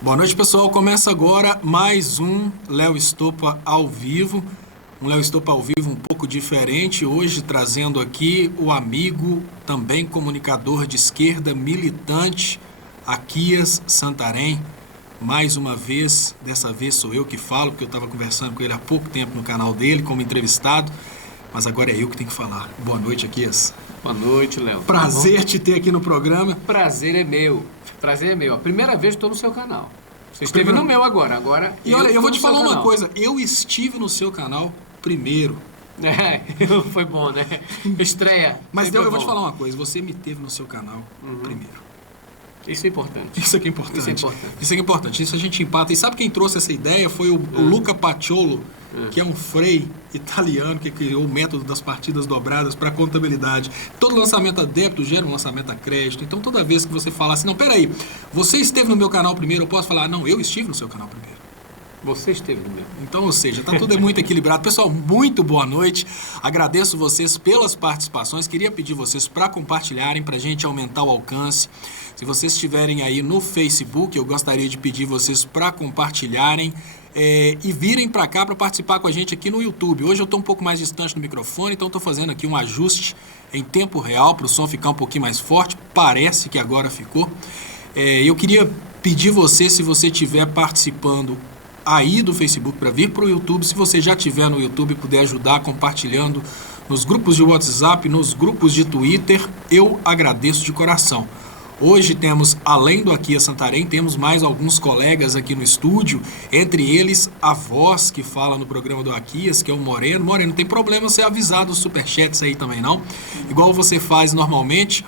Boa noite, pessoal. Começa agora mais um Léo Estopa ao vivo. Um Léo Estopa ao vivo um pouco diferente. Hoje trazendo aqui o amigo, também comunicador de esquerda, militante, Aquias Santarém. Mais uma vez, dessa vez sou eu que falo, porque eu estava conversando com ele há pouco tempo no canal dele, como entrevistado. Mas agora é eu que tenho que falar. Boa noite, Aquias. Boa noite, Léo. Prazer te ter aqui no programa. Prazer é meu. Prazer é meu. A primeira vez que estou no seu canal. Você esteve no meu agora. E olha, eu vou te falar uma coisa. Eu estive no seu canal primeiro. É, foi bom, né? Estreia. Mas eu vou te falar uma coisa. Você me teve no seu canal primeiro. Isso é importante. Isso aqui é importante. Isso é importante. Isso aqui é importante. Isso a gente empata. E sabe quem trouxe essa ideia? Foi o Luca Paciolo, que é um frei italiano que criou o método das partidas dobradas para contabilidade. Todo lançamento a débito gera um lançamento a crédito. Então, toda vez que você fala assim, não, peraí, você esteve no meu canal primeiro, eu posso falar, não, eu estive no seu canal primeiro. Você esteve no meu. Então, ou seja, tá tudo muito equilibrado. Pessoal, muito boa noite. Agradeço vocês pelas participações. Queria pedir vocês para compartilharem, para a gente aumentar o alcance. Se vocês estiverem aí no Facebook, eu gostaria de pedir vocês para compartilharem e virem para cá para participar com a gente aqui no YouTube. Hoje eu estou um pouco mais distante do microfone, então estou fazendo aqui um ajuste em tempo real para o som ficar um pouquinho mais forte. Parece que agora ficou. Eu queria pedir você, se você estiver participando aí do Facebook para vir para o YouTube, se você já estiver no YouTube e puder ajudar compartilhando nos grupos de WhatsApp, nos grupos de Twitter, eu agradeço de coração. Hoje temos, além do Aquias Santarém, temos mais alguns colegas aqui no estúdio, entre eles a voz que fala no programa do Aquias, que é o Moreno. Moreno, não tem problema você avisar dos superchats aí também não, igual você faz normalmente.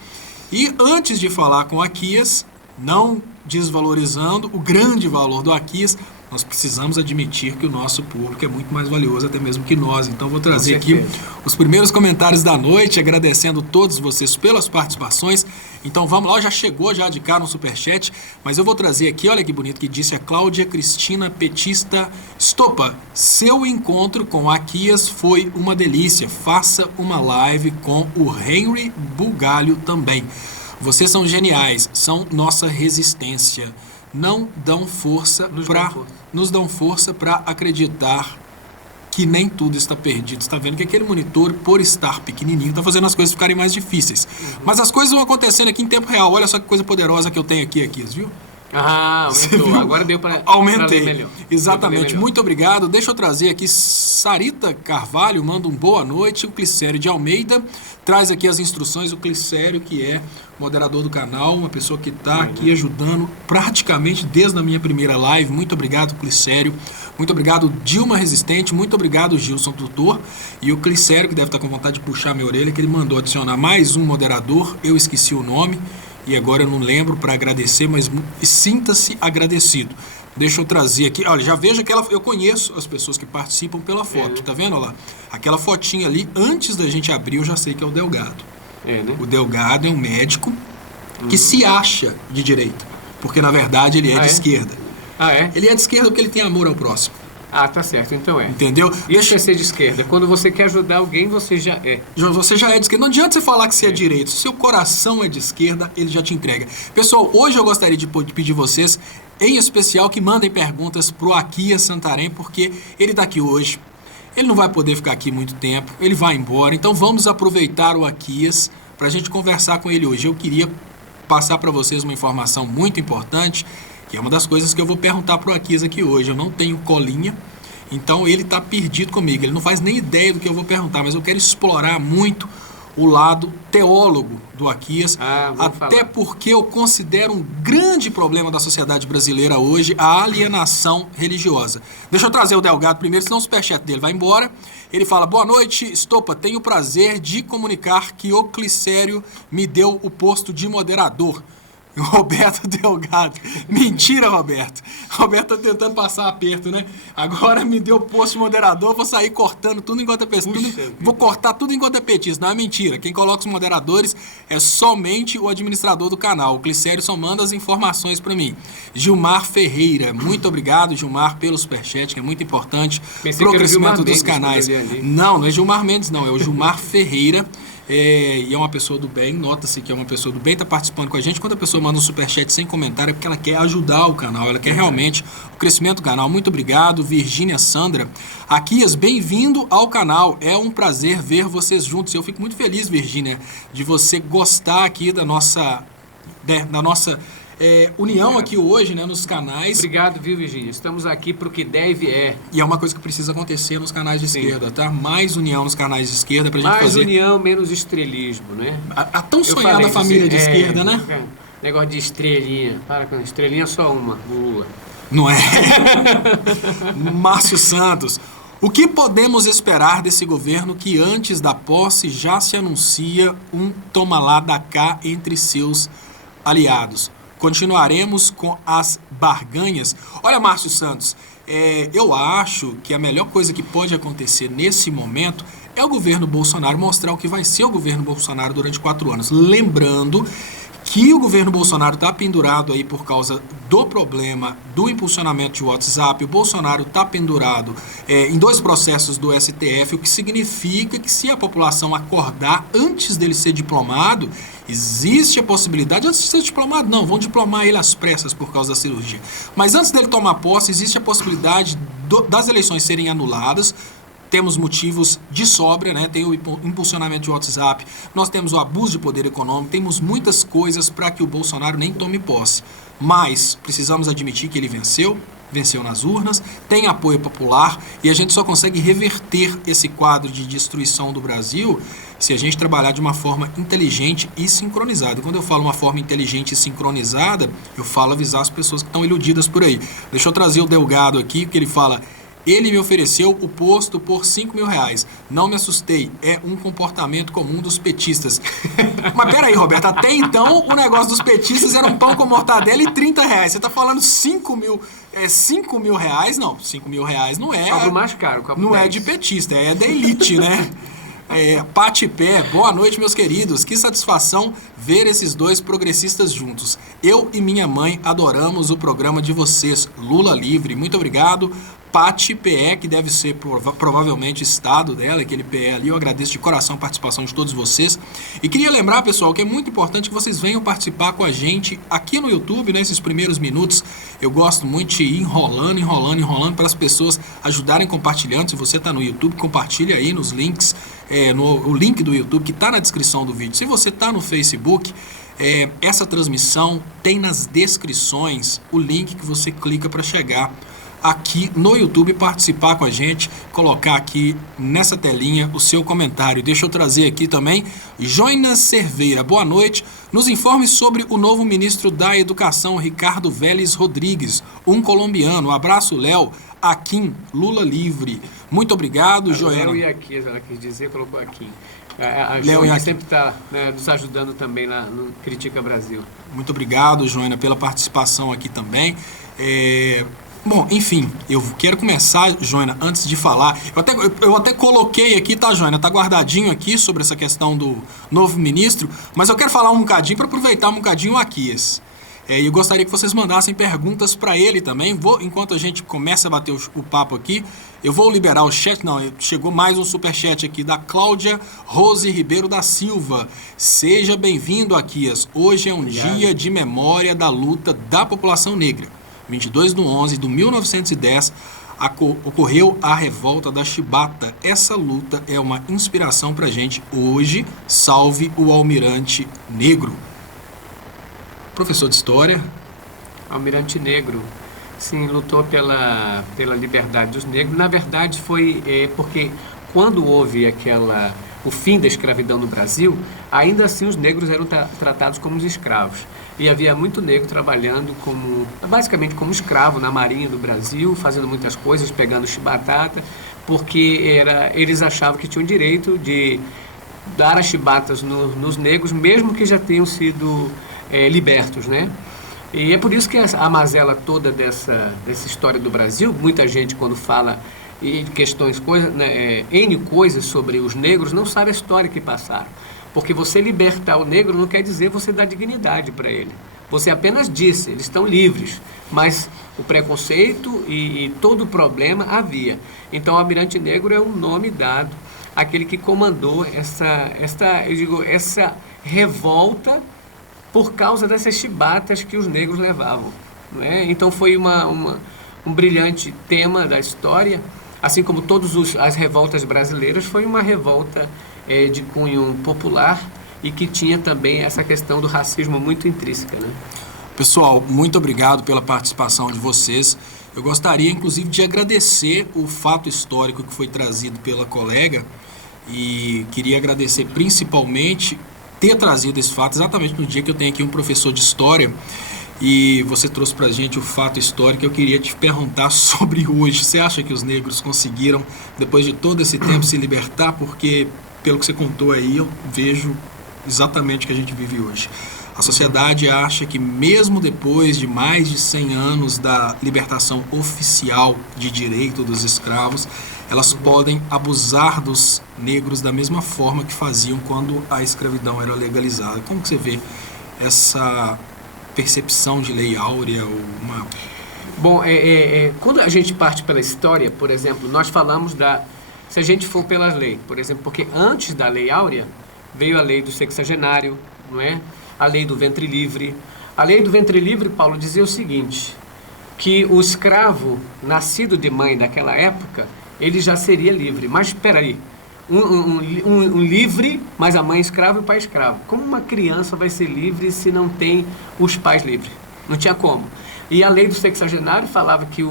E antes de falar com o Aquias, não desvalorizando o grande valor do Aquias, nós precisamos admitir que o nosso público é muito mais valioso até mesmo que nós. Então vou trazer aqui os primeiros comentários da noite, agradecendo todos vocês pelas participações. Então vamos lá, já chegou já de cara no superchat, mas eu vou trazer aqui, olha que bonito que disse a Cláudia Cristina Petista Estopa. Seu encontro com o Aquias foi uma delícia. Faça uma live com o Henry Bugalho também. Vocês são geniais, são nossa resistência. Não dão força nos dão força para acreditar que nem tudo está perdido. Está vendo que aquele monitor, por estar pequenininho, está fazendo as coisas ficarem mais difíceis. Mas as coisas vão acontecendo aqui em tempo real. Olha só que coisa poderosa que eu tenho aqui, viu? Ah, aumentou. Agora deu para aumentei. Melhor. Exatamente. Muito obrigado. Deixa eu trazer aqui Sarita Carvalho, manda um boa noite. O Clicério de Almeida traz aqui as instruções. O Clicério, que é moderador do canal, uma pessoa que está aqui ajudando praticamente desde a minha primeira live. Muito obrigado, Clicério. Muito obrigado, Dilma Resistente. Muito obrigado, Gilson Tutor. E o Clicério, que deve estar com vontade de puxar minha orelha, que ele mandou adicionar mais um moderador. Eu esqueci o nome. E agora eu não lembro para agradecer, mas sinta-se agradecido. Deixa eu trazer aqui. Olha, já vejo que eu conheço as pessoas que participam pela foto. Tá vendo? Olha lá. Aquela fotinha ali, antes da gente abrir, eu já sei que é o Delgado. Né? O Delgado é um médico que se acha de direita. Porque, na verdade, ele é de esquerda. Ah, é? Ele é de esquerda porque ele tem amor ao próximo. Ah, tá certo, então é. Entendeu? Isso é ser de esquerda. Quando você quer ajudar alguém, você já é. Você já é de esquerda. Não adianta você falar que você é direito. Se seu coração é de esquerda, ele já te entrega. Pessoal, hoje eu gostaria de pedir vocês, em especial, que mandem perguntas pro Aquias Santarém, porque ele tá aqui hoje. Ele não vai poder ficar aqui muito tempo. Ele vai embora. Então vamos aproveitar o Aquias pra gente conversar com ele hoje. Eu queria passar para vocês uma informação muito importante, que é uma das coisas que eu vou perguntar pro Aquias aqui hoje. Eu não tenho colinha, então ele está perdido comigo. Ele não faz nem ideia do que eu vou perguntar, mas eu quero explorar muito o lado teólogo do Aquias, até porque eu considero um grande problema da sociedade brasileira hoje a alienação religiosa. Deixa eu trazer o Delgado primeiro, senão o superchat dele vai embora. Ele fala: boa noite, Estopa, tenho o prazer de comunicar que o Clicério me deu o posto de moderador. Roberto Delgado. Mentira, Roberto. Roberto tá tentando passar aperto, né? Agora me deu posto de moderador, vou sair cortando tudo enquanto é petista. Vou cortar tudo enquanto é petista. Não é mentira. Quem coloca os moderadores é somente o administrador do canal. O Clicério só manda as informações para mim. Gilmar Ferreira. Muito obrigado, Gilmar, pelo superchat, que é muito importante pro crescimento dos canais. Não é Gilmar Mendes, não. É o Gilmar Ferreira. e é uma pessoa do bem, nota-se que é uma pessoa do bem, está participando com a gente. Quando a pessoa manda um superchat sem comentário é porque ela quer ajudar o canal, ela quer realmente o crescimento do canal. Muito obrigado, Virgínia Sandra. Aquias, bem-vindo ao canal, é um prazer ver vocês juntos. Eu fico muito feliz, Virgínia, de você gostar aqui da nossa união aqui hoje, né, nos canais. Obrigado, viu, Virgínia? Estamos aqui para o que deve é. E é uma coisa que precisa acontecer nos canais de esquerda, tá? Mais união nos canais de esquerda pra gente Mais fazer... união, menos estrelismo, né? A tão sonhada família de esquerda, né? Negócio de estrelinha. Para com estrelinha só uma, o Lula. Não é? Márcio Santos. O que podemos esperar desse governo que antes da posse já se anuncia um toma lá da cá entre seus aliados? Continuaremos com as barganhas? Olha, Márcio Santos, eu acho que a melhor coisa que pode acontecer nesse momento é o governo Bolsonaro mostrar o que vai ser o governo Bolsonaro durante 4 anos. Lembrando que o governo Bolsonaro está pendurado aí por causa do problema do impulsionamento de WhatsApp. O Bolsonaro está pendurado em 2 processos do STF, o que significa que se a população acordar antes dele ser diplomado, existe a possibilidade, antes de ser diplomado não, vão diplomar ele às pressas por causa da cirurgia, mas antes dele tomar posse, existe a possibilidade das eleições serem anuladas. Temos motivos de sobra, né? Tem o impulsionamento de WhatsApp, nós temos o abuso de poder econômico, temos muitas coisas para que o Bolsonaro nem tome posse. Mas precisamos admitir que ele venceu nas urnas, tem apoio popular e a gente só consegue reverter esse quadro de destruição do Brasil se a gente trabalhar de uma forma inteligente e sincronizada. Quando eu falo uma forma inteligente e sincronizada, eu falo avisar as pessoas que estão iludidas por aí. Deixa eu trazer o Delgado aqui, que ele fala... Ele me ofereceu o posto por R$5.000. Não me assustei. É um comportamento comum dos petistas. Mas peraí, Roberto. Até então, o negócio dos petistas era um pão com mortadela e R$30. Você tá falando 5 mil... R$5.000? Não, R$5.000 não é... Algo mais caro. Não é de petista, é da elite, né? Pati Pé, boa noite, meus queridos. Que satisfação ver esses 2 progressistas juntos. Eu e minha mãe adoramos o programa de vocês. Lula livre. Muito obrigado. Pati PE, que deve ser provavelmente estado dela, aquele PE ali. Eu agradeço de coração a participação de todos vocês. E queria lembrar, pessoal, que é muito importante que vocês venham participar com a gente aqui no YouTube, nesses primeiros minutos. Eu gosto muito de ir enrolando para as pessoas ajudarem compartilhando. Se você está no YouTube, compartilha aí nos links, o link do YouTube que está na descrição do vídeo. Se você está no Facebook, essa transmissão tem nas descrições o link que você clica para chegar aqui no YouTube, participar com a gente, colocar aqui nessa telinha o seu comentário. Deixa eu trazer aqui também Joinas Cerveira. Boa noite. Nos informe sobre o novo ministro da Educação, Ricardo Vélez Rodrigues, um colombiano. Abraço, Léo. Aquim, Lula livre. Muito obrigado, Joana. Léo e Aquim, ela quis dizer, colocou Aquim. A Joana sempre está nos ajudando também no Critica Brasil. Muito obrigado, Joana, pela participação aqui também. Bom, enfim, eu quero começar, Joana, antes de falar, eu até coloquei aqui, tá, Joana, tá guardadinho aqui sobre essa questão do novo ministro, mas eu quero falar um bocadinho para aproveitar um bocadinho o Aquias. E eu gostaria que vocês mandassem perguntas para ele também. Enquanto a gente começa a bater o papo aqui, eu vou liberar o chat. Não, chegou mais um superchat aqui da Cláudia Rose Ribeiro da Silva. Seja bem-vindo, Aquias. Hoje é um dia de memória da luta da população negra. 22/11 de 1910, ocorreu a revolta da Chibata. Essa luta é uma inspiração pra gente hoje. Salve o Almirante Negro. Professor de História. Almirante Negro, sim, lutou pela liberdade dos negros. Na verdade, foi porque quando houve o fim da escravidão no Brasil, ainda assim os negros eram tratados como os escravos. E havia muito negro trabalhando basicamente como escravo na marinha do Brasil, fazendo muitas coisas, pegando chibatata, porque eles achavam que tinham direito de dar as chibatas nos negros, mesmo que já tenham sido libertos, né? E é por isso que a mazela toda dessa história do Brasil, muita gente quando fala em questões, N coisas sobre os negros, não sabe a história que passaram. Porque você libertar o negro não quer dizer você dar dignidade para ele. Você apenas disse, eles estão livres, mas o preconceito e todo o problema havia. Então, o Almirante Negro é um nome dado aquele que comandou essa revolta por causa dessas chibatas que os negros levavam, não é? Então foi um brilhante tema da história, assim como todas as revoltas brasileiras, foi uma revolta de cunho popular e que tinha também essa questão do racismo muito intrínseca, né? Pessoal, muito obrigado pela participação de vocês. Eu gostaria, inclusive, de agradecer o fato histórico que foi trazido pela colega e queria agradecer principalmente ter trazido esse fato exatamente no dia que eu tenho aqui um professor de história e você trouxe pra gente o fato histórico. Eu queria te perguntar sobre hoje. Você acha que os negros conseguiram, depois de todo esse tempo, se libertar? Porque, pelo que você contou aí, eu vejo exatamente o que a gente vive hoje. A sociedade acha que mesmo depois de mais de 100 anos da libertação oficial de direito dos escravos, elas podem abusar dos negros da mesma forma que faziam quando a escravidão era legalizada. Como que você vê essa percepção de lei áurea? Bom, quando a gente parte pela história, por exemplo, nós falamos se a gente for pela lei, por exemplo, porque antes da lei áurea veio a lei do sexagenário, não é? A lei do ventre livre. A lei do ventre livre, Paulo, dizia o seguinte, que o escravo nascido de mãe daquela época, ele já seria livre. Mas espera aí, um livre, mas a mãe escrava e o pai escravo. Como uma criança vai ser livre se não tem os pais livres? Não tinha como. E a lei do sexagenário falava que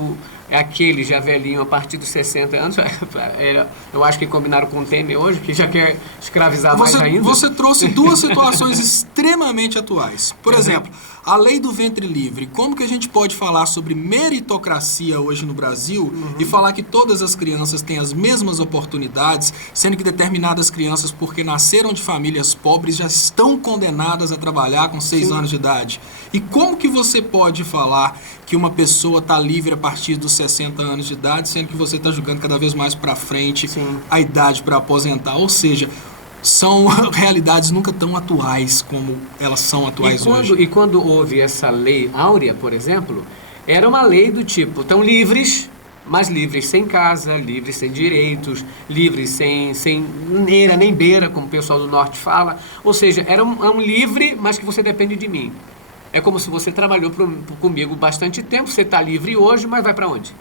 aquele já velhinho a partir dos 60 anos, eu acho que combinaram com o Temer hoje, que já quer escravizar mais ainda. Você trouxe duas situações extremamente atuais. Por exemplo, a lei do ventre livre. Como que a gente pode falar sobre meritocracia hoje no Brasil e falar que todas as crianças têm as mesmas oportunidades, sendo que determinadas crianças, porque nasceram de famílias pobres, já estão condenadas a trabalhar com 6 anos de idade? E como que você pode falar que uma pessoa está livre a partir dos 60 anos de idade, sendo que você está jogando cada vez mais para frente a idade para aposentar? Ou seja, são realidades nunca tão atuais como elas são atuais hoje. E quando houve essa lei áurea, por exemplo, era uma lei do tipo, estão livres, mas livres sem casa, livres sem direitos, livres sem neira nem beira, como o pessoal do norte fala. Ou seja, era um livre, mas que você depende de mim. É como se você trabalhou comigo bastante tempo, você está livre hoje, mas vai para onde?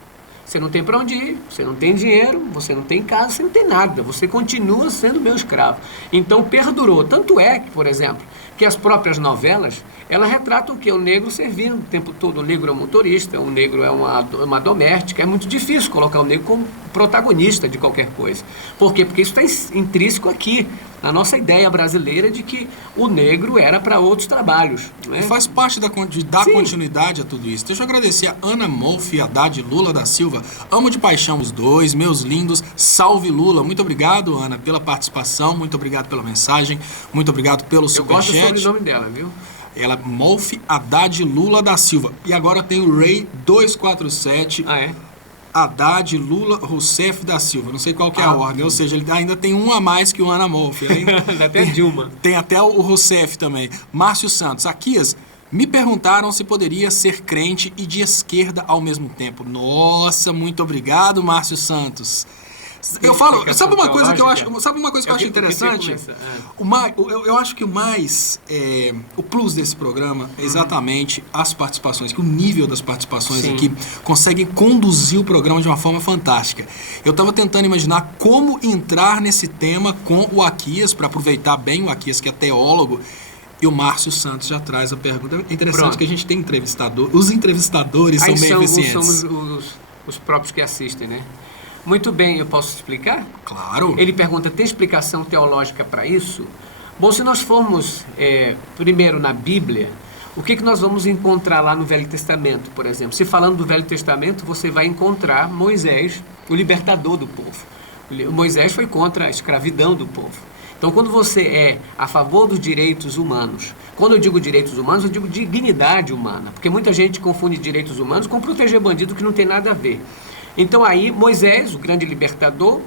Você não tem para onde ir, você não tem dinheiro, você não tem casa, você não tem nada. Você continua sendo meu escravo. Então perdurou. Tanto é que, por exemplo, que as próprias novelas, elas retratam que o negro servindo o tempo todo. O negro é um motorista, o negro é uma doméstica. É muito difícil colocar o negro como protagonista de qualquer coisa. Por quê? Porque isso está intrínseco aqui, na nossa ideia brasileira de que o negro era para outros trabalhos. Não é? E faz parte dar continuidade a tudo isso. Deixa eu agradecer a Ana Molfi, Haddad Lula da Silva. Amo de paixão os dois, meus lindos. Salve Lula. Muito obrigado, Ana, pela participação. Muito obrigado pela mensagem. Muito obrigado pelo superchat. Eu gosto do sobrenome dela, viu? Ela, Molfi Haddad Lula da Silva. E agora tem o Ray 247. Ah, é? Haddad Lula Rousseff da Silva. Não sei qual que é a ordem. Ou seja, ele ainda tem um a mais que o Ana Molfi. Até Dilma. Tem até o Rousseff também. Márcio Santos. Aquias, me perguntaram se poderia ser crente e de esquerda ao mesmo tempo. Nossa, muito obrigado, Márcio Santos. Eu falo, sabe uma coisa que eu acho interessante? Eu acho que o plus desse programa é exatamente as participações, que o nível das participações aqui conseguem conduzir o programa de uma forma fantástica. Eu estava tentando imaginar como entrar nesse tema com o Aquias, para aproveitar bem o Aquias, que é teólogo, e o Márcio Santos já traz a pergunta. É interessante que a gente tem entrevistador, os entrevistadores são bem eficientes. Somos os próprios que assistem, né? Muito bem, eu posso explicar? Claro. Ele pergunta, tem explicação teológica para isso? Bom, se nós formos primeiro na Bíblia, o que nós vamos encontrar lá no Velho Testamento, por exemplo? Se falando do Velho Testamento, você vai encontrar Moisés, o libertador do povo. Moisés foi contra a escravidão do povo. Então, quando você é a favor dos direitos humanos, quando eu digo direitos humanos, eu digo dignidade humana, porque muita gente confunde direitos humanos com proteger bandido, que não tem nada a ver. Então aí Moisés, o grande libertador,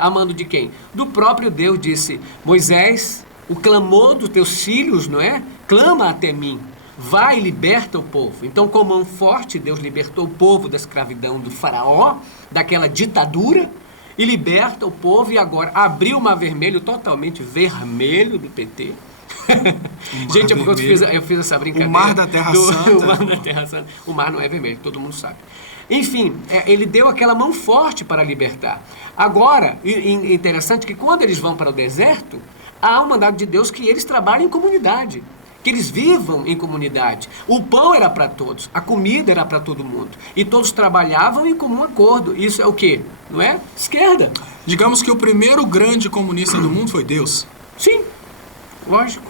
amando de quem? Do próprio Deus, disse, Moisés, o clamor dos teus filhos, não é? Clama até mim, vai e liberta o povo. Então com mão forte Deus libertou o povo da escravidão do faraó, daquela ditadura, e liberta o povo, e agora abriu o Mar Vermelho, totalmente vermelho do PT. Gente, é porque eu fiz essa brincadeira. O Mar da Terra Santa. O Mar da Terra Santa. O mar não é vermelho, todo mundo sabe. Enfim, ele deu aquela mão forte para libertar. Agora, interessante que quando eles vão para o deserto, há um mandado de Deus que eles trabalhem em comunidade, que eles vivam em comunidade. O pão era para todos, a comida era para todo mundo, e todos trabalhavam em comum acordo. Isso é o quê? Não é? Esquerda. Digamos que o primeiro grande comunista do mundo foi Deus. Sim, lógico.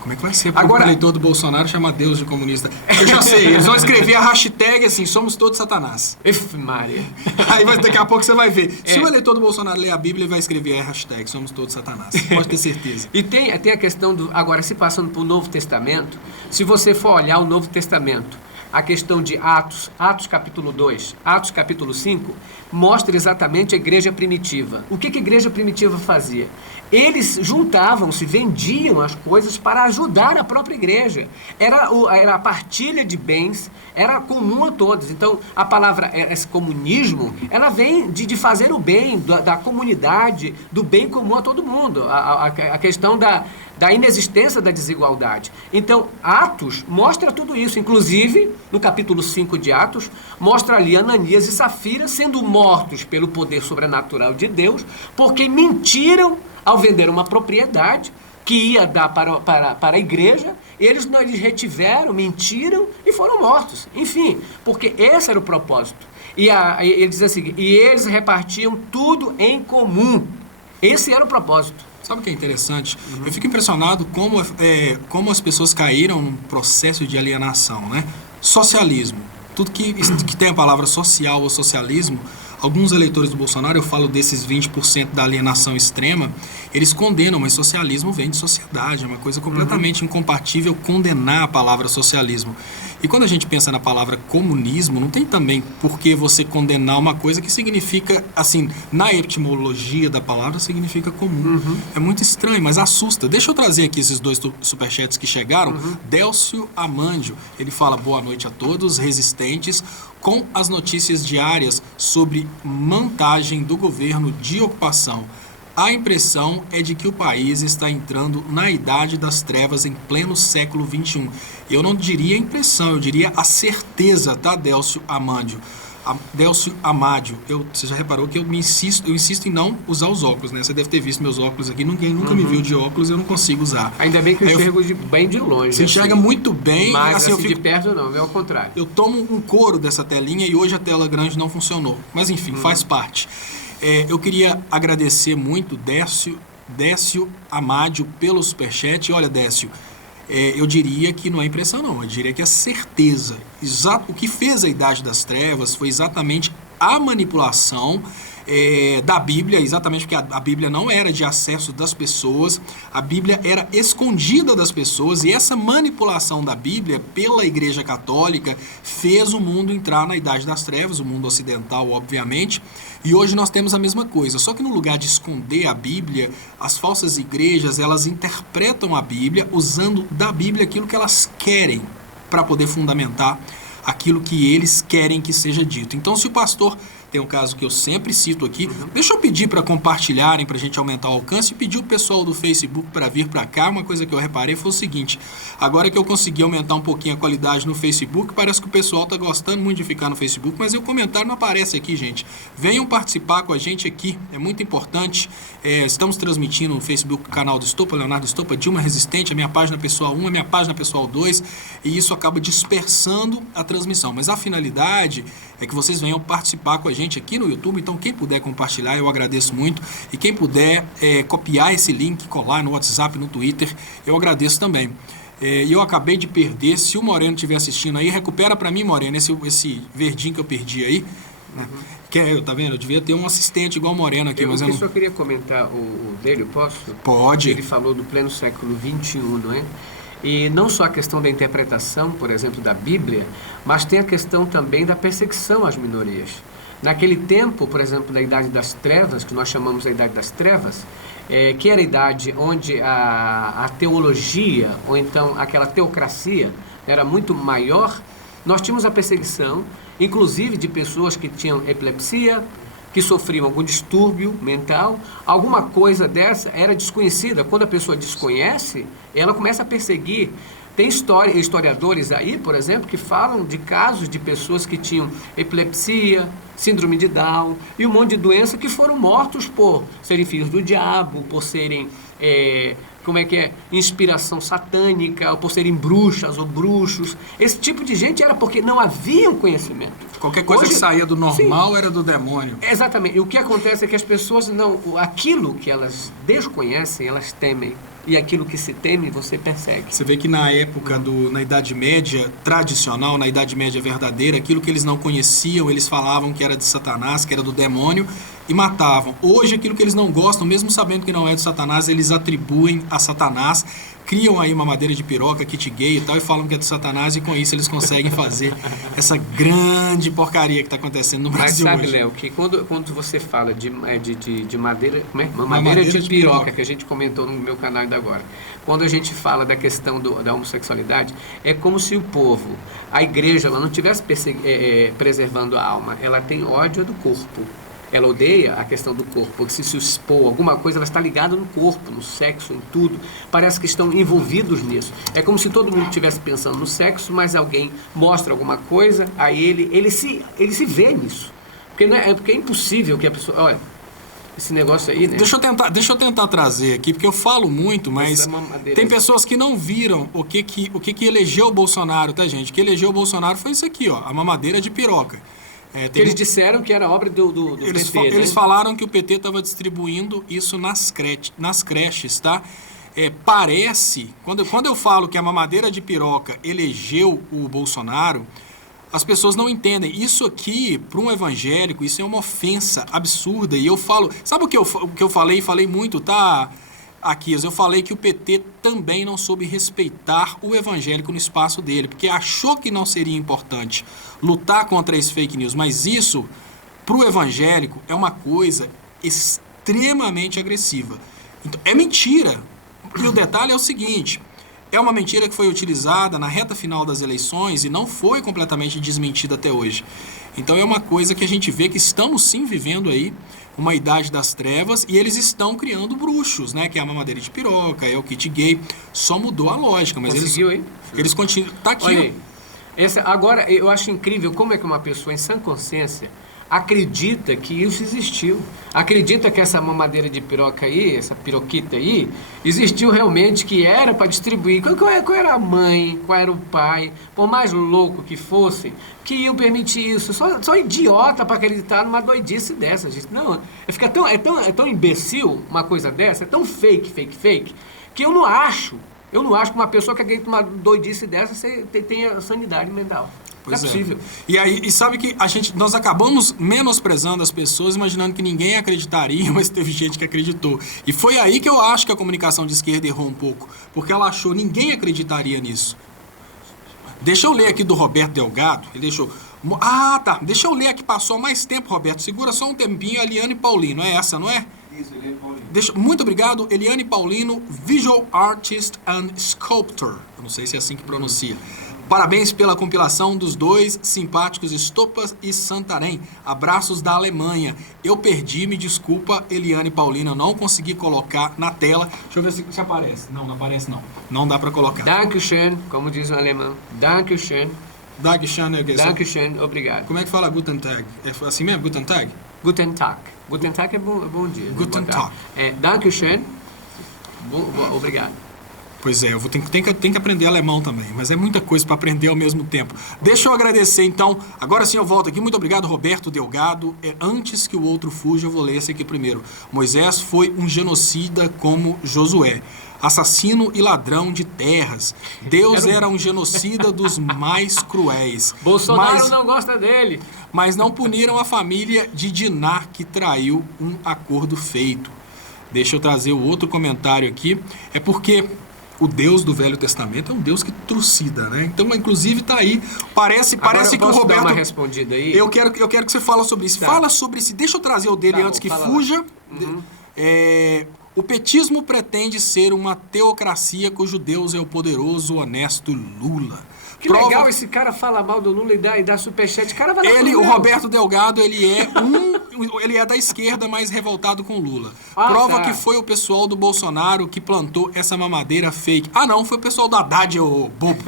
Como é que vai ser para o eleitor do Bolsonaro chamar Deus de comunista? Eu já sei, eles vão escrever a hashtag assim, somos todos Satanás. Maria. Aí daqui a pouco você vai ver. Se o eleitor do Bolsonaro ler a Bíblia, ele vai escrever a hashtag somos todos Satanás. Pode ter certeza. E tem a questão do... Agora, se passando para o Novo Testamento, se você for olhar o Novo Testamento, a questão de Atos capítulo 2, Atos capítulo 5, mostra exatamente a igreja primitiva. O que a igreja primitiva fazia? Eles juntavam-se, vendiam as coisas para ajudar a própria igreja. Era a partilha de bens, era comum a todos. Então, a palavra, esse comunismo, ela vem de fazer o bem, da comunidade, do bem comum a todo mundo. A questão da inexistência da desigualdade. Então, Atos mostra tudo isso. Inclusive, no capítulo 5 de Atos, mostra ali Ananias e Safira sendo mortos pelo poder sobrenatural de Deus, porque mentiram ao vender uma propriedade que ia dar para a igreja. Eles retiveram, mentiram e foram mortos. Enfim, porque esse era o propósito. E ele diz assim, e eles repartiam tudo em comum. Esse era o propósito. Sabe o que é interessante? Eu fico impressionado como as pessoas caíram num processo de alienação, né? Socialismo. Tudo que tem a palavra social ou socialismo, alguns eleitores do Bolsonaro, eu falo desses 20% da alienação extrema, eles condenam, mas socialismo vem de sociedade, é uma coisa completamente incompatível condenar a palavra socialismo. E quando a gente pensa na palavra comunismo, não tem também por que você condenar uma coisa que significa, assim, na etimologia da palavra, significa comum. É muito estranho, mas assusta. Deixa eu trazer aqui esses dois superchats que chegaram. Délcio Amandio, ele fala: boa noite a todos, resistentes, com as notícias diárias sobre montagem do governo de ocupação. A impressão é de que o país está entrando na idade das trevas em pleno século XXI. Eu não diria impressão, eu diria a certeza, tá, Délcio Amandio? Délcio Amádio, você já reparou que eu insisto em não usar os óculos, né? Você deve ter visto meus óculos aqui, ninguém nunca me viu de óculos, eu não consigo usar. Ainda bem que eu enxergo bem de longe. Você enxerga muito bem. Mas assim, de perto não, é ao contrário. Eu tomo um couro dessa telinha e hoje a tela grande não funcionou. Mas enfim, faz parte. Eu queria agradecer muito Décio Amádio pelo superchat. Olha, Décio, eu diria que não é impressão não, eu diria que é certeza. O que fez a Idade das Trevas foi exatamente a manipulação da Bíblia, exatamente porque a Bíblia não era de acesso das pessoas, a Bíblia era escondida das pessoas, e essa manipulação da Bíblia pela Igreja Católica fez o mundo entrar na Idade das Trevas, o mundo ocidental, obviamente, e hoje nós temos a mesma coisa, só que no lugar de esconder a Bíblia, as falsas igrejas, elas interpretam a Bíblia usando da Bíblia aquilo que elas querem para poder fundamentar aquilo que eles querem que seja dito. Então, se o pastor... Tem um caso que eu sempre cito aqui. Deixa eu pedir para compartilharem, para a gente aumentar o alcance, e pedir o pessoal do Facebook para vir para cá. Uma coisa que eu reparei foi o seguinte: agora que eu consegui aumentar um pouquinho a qualidade no Facebook, parece que o pessoal está gostando muito de ficar no Facebook, mas o comentário não aparece aqui, gente. Venham participar com a gente aqui, é muito importante. Estamos transmitindo no Facebook o canal do Estopa, Leonardo Estopa, Dilma Resistente, a minha página pessoal 1, a minha página pessoal 2, e isso acaba dispersando a transmissão. Mas a finalidade é que vocês venham participar com a gente aqui no YouTube. Então, quem puder compartilhar, eu agradeço muito. E quem puder copiar esse link, colar no WhatsApp, no Twitter, eu agradeço também. E eu acabei de perder, se o Moreno estiver assistindo aí, recupera para mim, Moreno, esse verdinho que eu perdi aí. Né? Tá vendo? Eu devia ter um assistente igual o Moreno aqui. Mas eu só queria comentar o dele, eu posso? Pode. Ele falou do pleno século XXI, não é? E não só a questão da interpretação, por exemplo, da Bíblia, mas tem a questão também da perseguição às minorias. Naquele tempo, por exemplo, da Idade das Trevas, que nós chamamos de Idade das Trevas, que era a idade onde a teologia, ou então aquela teocracia, era muito maior, nós tínhamos a perseguição, inclusive de pessoas que tinham epilepsia, que sofriam algum distúrbio mental, alguma coisa dessa era desconhecida. Quando a pessoa desconhece, ela começa a perseguir. Tem historiadores aí, por exemplo, que falam de casos de pessoas que tinham epilepsia, síndrome de Down e um monte de doença que foram mortos por serem filhos do diabo, por serem, inspiração satânica, ou por serem bruxas ou bruxos. Esse tipo de gente era porque não havia um conhecimento. Qualquer coisa que saía do normal era do demônio. Exatamente. E o que acontece é que as pessoas aquilo que elas desconhecem, elas temem. E aquilo que se teme, você persegue. Você vê que na época, na Idade Média tradicional, na Idade Média verdadeira, aquilo que eles não conheciam, eles falavam que era de Satanás, que era do demônio, e matavam. Hoje, aquilo que eles não gostam, mesmo sabendo que não é de Satanás, eles atribuem a Satanás, criam aí uma madeira de piroca, kit gay e tal, e falam que é de Satanás, e com isso eles conseguem fazer essa grande porcaria que está acontecendo no Brasil hoje. Mas sabe, Léo, que quando você fala de madeira, madeira de piroca, que a gente comentou no meu canal ainda agora, quando a gente fala da questão da homossexualidade, é como se o povo, a igreja, ela não estivesse preservando a alma, ela tem ódio do corpo. Ela odeia a questão do corpo, porque se expor alguma coisa, ela está ligada no corpo, no sexo, em tudo. Parece que estão envolvidos nisso. É como se todo mundo estivesse pensando no sexo, mas alguém mostra alguma coisa, aí ele se vê nisso. Porque é impossível que a pessoa... Olha, esse negócio aí, né? Deixa eu tentar trazer aqui, porque eu falo muito, mas tem pessoas que não viram o que elegeu o Bolsonaro, tá, gente? O que elegeu o Bolsonaro foi isso aqui, ó, a mamadeira de piroca. Eles disseram que era obra do PT, né? Eles falaram que o PT estava distribuindo isso nas creches, tá? Parece, quando eu falo que a mamadeira de piroca elegeu o Bolsonaro, as pessoas não entendem. Isso aqui, para um evangélico, isso é uma ofensa absurda. E eu falo... Sabe o que eu falei? Falei muito, tá, Aquias? Eu falei que o PT também não soube respeitar o evangélico no espaço dele, porque achou que não seria importante lutar contra esse fake news. Mas isso, para o evangélico, é uma coisa extremamente agressiva. Então, é mentira. E o detalhe é o seguinte... É uma mentira que foi utilizada na reta final das eleições e não foi completamente desmentida até hoje. Então é uma coisa que a gente vê que estamos sim vivendo aí uma idade das trevas e eles estão criando bruxos, né? Que é a mamadeira de piroca, é o kit gay. Só mudou a lógica, mas eles continuam... Tá aqui. Olha aí. Agora, eu acho incrível como é que uma pessoa em sã consciência acredita que isso existiu. Acredita que essa mamadeira de piroca aí, essa piroquita aí, existiu realmente, que era para distribuir. Qual era a mãe, qual era o pai, por mais louco que fossem, que iam permitir isso? Só idiota para acreditar numa doidice dessa, gente. Não, é tão imbecil uma coisa dessa, é tão fake, que eu não acho que uma pessoa que acredita numa doidice dessa tenha sanidade mental. Pois não é possível. E sabe que nós acabamos menosprezando as pessoas, imaginando que ninguém acreditaria, mas teve gente que acreditou. E foi aí que eu acho que a comunicação de esquerda errou um pouco, porque ela achou que ninguém acreditaria nisso. Deixa eu ler aqui do Roberto Delgado. Ele deixou... Ah, tá. Deixa eu ler aqui, passou mais tempo, Roberto. Segura só um tempinho. Eliane Paulino, é essa, não é? Isso, Eliane Paulino. Muito obrigado, Eliane Paulino, Visual Artist and Sculptor. Eu não sei se é assim que pronuncia. Parabéns pela compilação dos dois simpáticos Estopas e Santarém. Abraços da Alemanha. Eu perdi, me desculpa, Eliane Paulina, não consegui colocar na tela. Deixa eu ver se aparece. Não aparece não. Não dá para colocar. Dankeschön, como diz o alemão. Dankeschön. Dankeschön, obrigado. Como é que fala Guten Tag? É assim mesmo, Guten Tag? Guten Tag. Guten Tag é bom dia. Guten Tag. Dankeschön. Obrigado. Pois é, eu tenho que aprender alemão também, mas é muita coisa para aprender ao mesmo tempo. Deixa eu agradecer, então. Agora sim eu volto aqui. Muito obrigado, Roberto Delgado. Antes que o outro fuja, eu vou ler esse aqui primeiro. Moisés foi um genocida como Josué, assassino e ladrão de terras. Deus era um genocida dos mais cruéis. Bolsonaro não gosta dele. Mas não puniram a família de Dinar, que traiu um acordo feito. Deixa eu trazer o outro comentário aqui. É porque... o Deus do Velho Testamento é um Deus que trucida, né? Então, inclusive, tá aí. Parece que o Roberto... dar uma respondida aí? Eu quero que você fale sobre isso. Tá. Fala sobre isso. Deixa eu trazer o dele antes que fuja. Uhum. O petismo pretende ser uma teocracia cujo Deus é o poderoso, honesto Lula. Que legal, esse cara fala mal do Lula e dá superchat. O cara vai lá o Roberto Delgado, ele é da esquerda, mas revoltado com o Lula. Prova que foi o pessoal do Bolsonaro que plantou essa mamadeira fake. Ah, não, foi o pessoal do Haddad, ô bobo.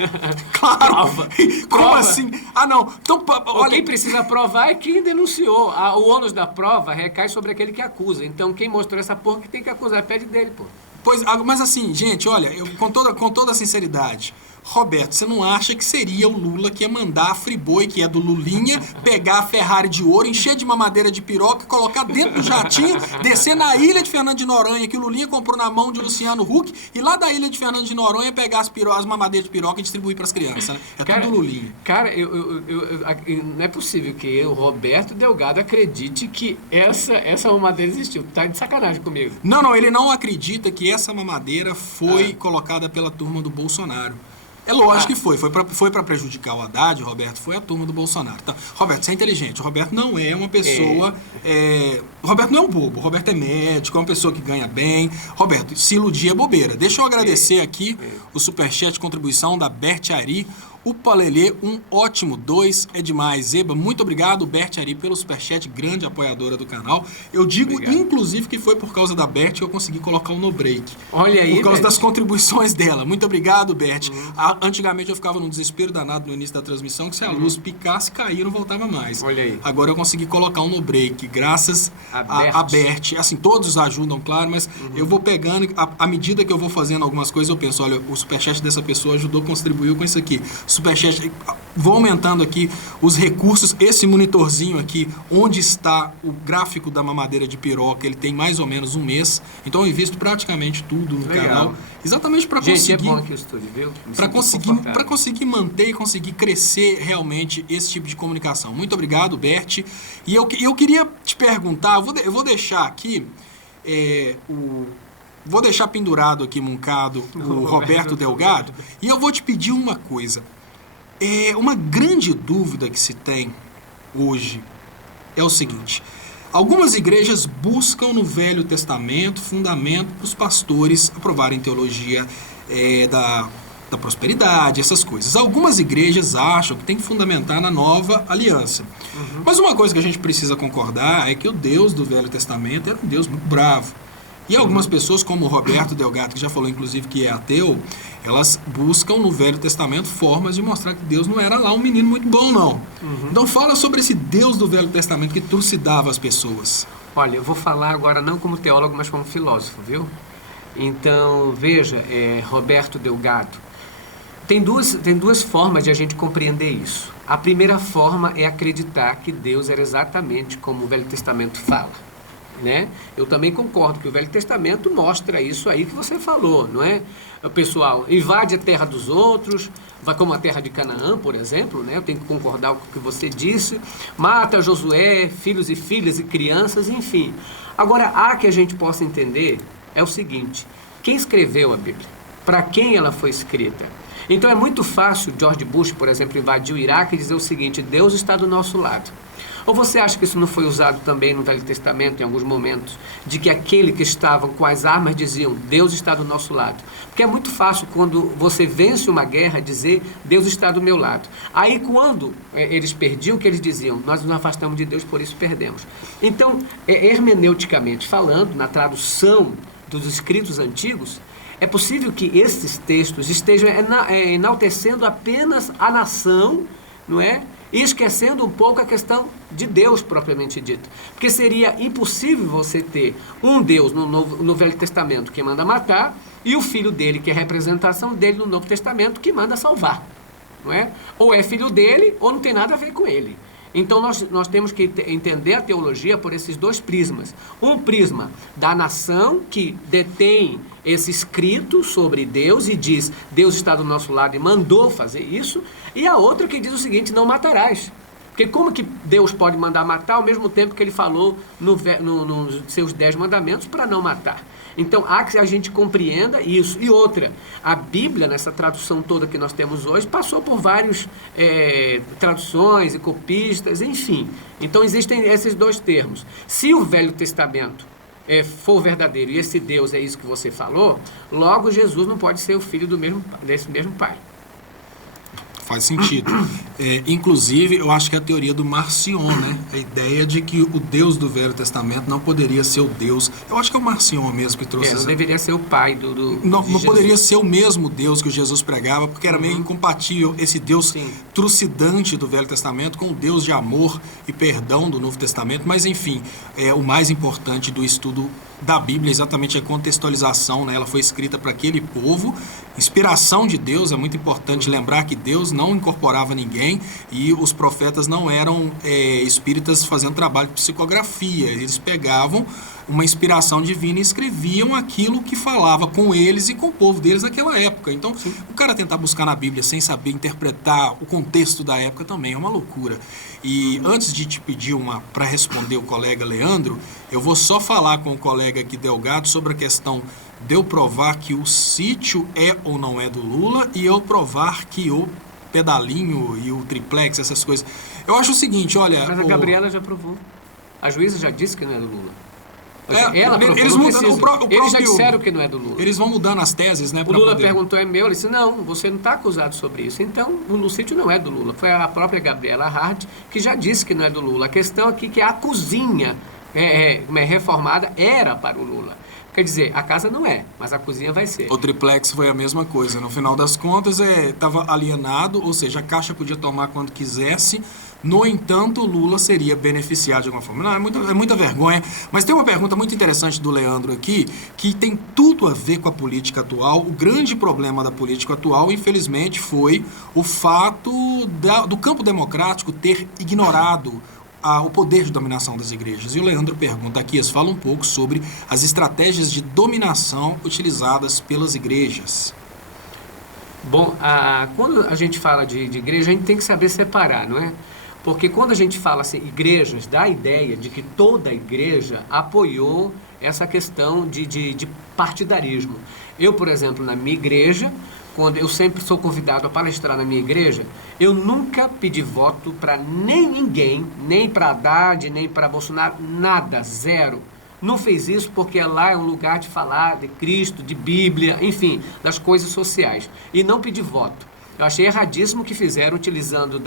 Claro. Como assim? Ah, não. Então, olha... Quem precisa provar é quem denunciou. O ônus da prova recai sobre aquele que acusa. Então, quem mostrou essa porra que tem que acusar, pede dele, pô. Pois, mas assim, gente, olha, com toda a sinceridade, Roberto, você não acha que seria o Lula que ia mandar a Friboi, que é do Lulinha, pegar a Ferrari de ouro, encher de mamadeira de piroca, colocar dentro do jatinho, descer na ilha de Fernando de Noronha, que o Lulinha comprou na mão de Luciano Huck, e lá da ilha de Fernando de Noronha pegar as mamadeiras de piroca e distribuir para as crianças, né? Tudo Lulinha. Cara, não é possível que o Roberto Delgado acredite que essa mamadeira existiu. Tá de sacanagem comigo. Não, ele não acredita que essa mamadeira foi colocada pela turma do Bolsonaro. É lógico que foi. Foi para prejudicar o Haddad, Roberto, foi a turma do Bolsonaro. Então, Roberto, você é inteligente. O Roberto não é uma pessoa... O Roberto não é um bobo. O Roberto é médico, é uma pessoa que ganha bem. Roberto, se iludir é bobeira. Deixa eu agradecer aqui o superchat contribuição da Bert Ari. O Palelê, um ótimo 2 é demais. Eba, muito obrigado, Bert Ari, pelo superchat, grande apoiadora do canal. Eu digo, inclusive, que foi por causa da Bert que eu consegui colocar o No Break. Olha aí, por causa das contribuições dela. Muito obrigado, Bert. Antigamente eu ficava num desespero danado no início da transmissão, que se a luz picasse, caía, não voltava mais. Olha aí. Agora eu consegui colocar um No Break, graças a Bert. Assim, todos ajudam, claro, mas eu vou pegando, à medida que eu vou fazendo algumas coisas, eu penso, olha, o superchat dessa pessoa ajudou, contribuiu com isso aqui. Superchat, vou aumentando aqui os recursos, esse monitorzinho aqui, onde está o gráfico da mamadeira de piroca, ele tem mais ou menos um mês, então eu invisto praticamente tudo no canal, exatamente para conseguir... é bom aqui o estúdio, viu? Para conseguir manter e conseguir crescer realmente esse tipo de comunicação. Muito obrigado, Bert. E eu queria te perguntar, eu vou deixar aqui vou deixar pendurado aqui, mancado, o Roberto Delgado, e eu vou te pedir uma coisa. Uma grande dúvida que se tem hoje é o seguinte: algumas igrejas buscam no Velho Testamento fundamento para os pastores aprovarem teologia da prosperidade, essas coisas. Algumas igrejas acham que tem que fundamentar na Nova Aliança. Mas uma coisa que a gente precisa concordar é que o Deus do Velho Testamento era um Deus muito bravo. E algumas pessoas, como o Roberto Delgado, que já falou inclusive que é ateu, elas buscam no Velho Testamento formas de mostrar que Deus não era lá um menino muito bom, não. Então fala sobre esse Deus do Velho Testamento que trucidava as pessoas. Olha, eu vou falar agora não como teólogo, mas como filósofo, viu? Então, veja, Roberto Delgado, tem duas formas de a gente compreender isso. A primeira forma é acreditar que Deus era exatamente como o Velho Testamento fala. Né? Eu também concordo que o Velho Testamento mostra isso aí que você falou, não é? O pessoal invade a terra dos outros, vai como a terra de Canaã, por exemplo, né? Eu tenho que concordar com o que você disse, mata Josué, filhos e filhas e crianças, enfim. Agora, há que a gente possa entender é o seguinte: quem escreveu a Bíblia? Para quem ela foi escrita? Então é muito fácil George Bush, por exemplo, invadir o Iraque e dizer o seguinte: Deus está do nosso lado. Ou você acha que isso não foi usado também no Velho Testamento, em alguns momentos, de que aquele que estavam com as armas diziam, Deus está do nosso lado? Porque é muito fácil, quando você vence uma guerra, dizer, Deus está do meu lado. Aí, quando eles perdiam, o que eles diziam? Nós nos afastamos de Deus, por isso perdemos. Então, hermeneuticamente falando, na tradução dos escritos antigos, é possível que esses textos estejam enaltecendo apenas a nação, não é? E esquecendo um pouco a questão de Deus propriamente dito. Porque seria impossível você ter um Deus no Velho Testamento que manda matar e o filho dele, que é a representação dele no Novo Testamento, que manda salvar. Não é? Ou é filho dele ou não tem nada a ver com ele. Então nós temos que entender a teologia por esses dois prismas. Um prisma da nação que detém esse escrito sobre Deus e diz, Deus está do nosso lado e mandou fazer isso. E a outra que diz o seguinte, não matarás. Porque como que Deus pode mandar matar ao mesmo tempo que ele falou nos seus 10 mandamentos para não matar? Então, há que a gente compreenda isso. E outra, a Bíblia, nessa tradução toda que nós temos hoje, passou por várias traduções e copistas, enfim. Então, existem esses dois termos. Se o Velho Testamento for verdadeiro e esse Deus é isso que você falou, logo Jesus não pode ser o filho desse mesmo pai. Faz sentido. Inclusive, eu acho que é a teoria do Marcion, né? A ideia de que o Deus do Velho Testamento não poderia ser o Deus. Eu acho que é o Marcion mesmo que trouxe Não deveria ser o pai não poderia ser o mesmo Deus que Jesus pregava, porque era meio incompatível esse Deus trucidante do Velho Testamento com o Deus de amor e perdão do Novo Testamento. Mas, enfim, o mais importante do estudo da Bíblia é exatamente a contextualização, né? Ela foi escrita para aquele povo, inspiração de Deus. É muito importante lembrar que Deus não incorporava ninguém e os profetas não eram espíritas fazendo trabalho de psicografia. Eles pegavam uma inspiração divina e escreviam aquilo que falava com eles e com o povo deles naquela época. Então, o cara tentar buscar na Bíblia sem saber interpretar o contexto da época também é uma loucura. E antes de te pedir para responder o colega Leandro, eu vou só falar com o colega aqui Delgado sobre a questão de eu provar que o sítio é ou não é do Lula e eu provar que o pedalinho e o triplex, essas coisas. Eu acho o seguinte, olha... Mas a Gabriela já provou. A juíza já disse que não é do Lula. Ela provou, eles mudam eles já disseram que não é do Lula. Eles vão mudando as teses, né? O Lula perguntou, é meu? Ele disse, não, você não está acusado sobre isso. Então, o sítio não é do Lula. Foi a própria Gabriela Hart que já disse que não é do Lula. A questão aqui é que a cozinha reformada era para o Lula. Quer dizer, a casa não é, mas a cozinha vai ser. O triplex foi a mesma coisa. No final das contas, estava alienado, ou seja, a Caixa podia tomar quando quisesse. No entanto, o Lula seria beneficiado de alguma forma. Não, é muita vergonha. Mas tem uma pergunta muito interessante do Leandro aqui, que tem tudo a ver com a política atual. O grande problema da política atual, infelizmente, foi o fato do campo democrático ter ignorado o poder de dominação das igrejas. E o Leandro pergunta aqui, eles falam um pouco sobre as estratégias de dominação utilizadas pelas igrejas. Bom, quando a gente fala de igreja, a gente tem que saber separar, não é? Porque quando a gente fala assim, igrejas, dá a ideia de que toda igreja apoiou essa questão de partidarismo. Eu, por exemplo, na minha igreja, quando eu sempre sou convidado a palestrar na minha igreja, eu nunca pedi voto para nem ninguém, nem para Haddad, nem para Bolsonaro, nada, zero. Não fez isso porque lá é um lugar de falar de Cristo, de Bíblia, enfim, das coisas sociais. E não pedi voto. Eu achei erradíssimo o que fizeram utilizando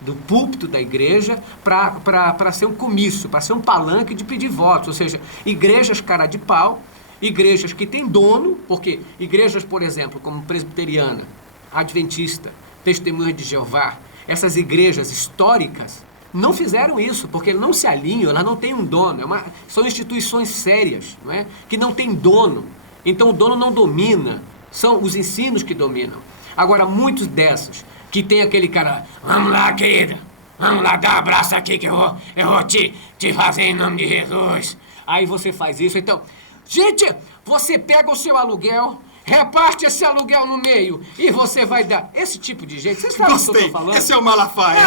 do púlpito da igreja para ser um comício, para ser um palanque de pedir votos. Ou seja, igrejas cara de pau, igrejas que têm dono, porque igrejas, por exemplo, como presbiteriana, adventista, testemunha de Jeová, essas igrejas históricas, não fizeram isso, porque não se alinham, elas não têm um dono. São instituições sérias, não é? Que não têm dono. Então o dono não domina, são os ensinos que dominam. Agora, muitos dessas, que tem aquele cara, vamos lá, querida, vamos lá, dá um abraço aqui que eu vou te fazer em nome de Jesus. Aí você faz isso, então, gente, você pega o seu aluguel, reparte esse aluguel no meio e você vai dar esse tipo de gente. Vocês sabem o que eu tô falando? Esse é o Malafaia.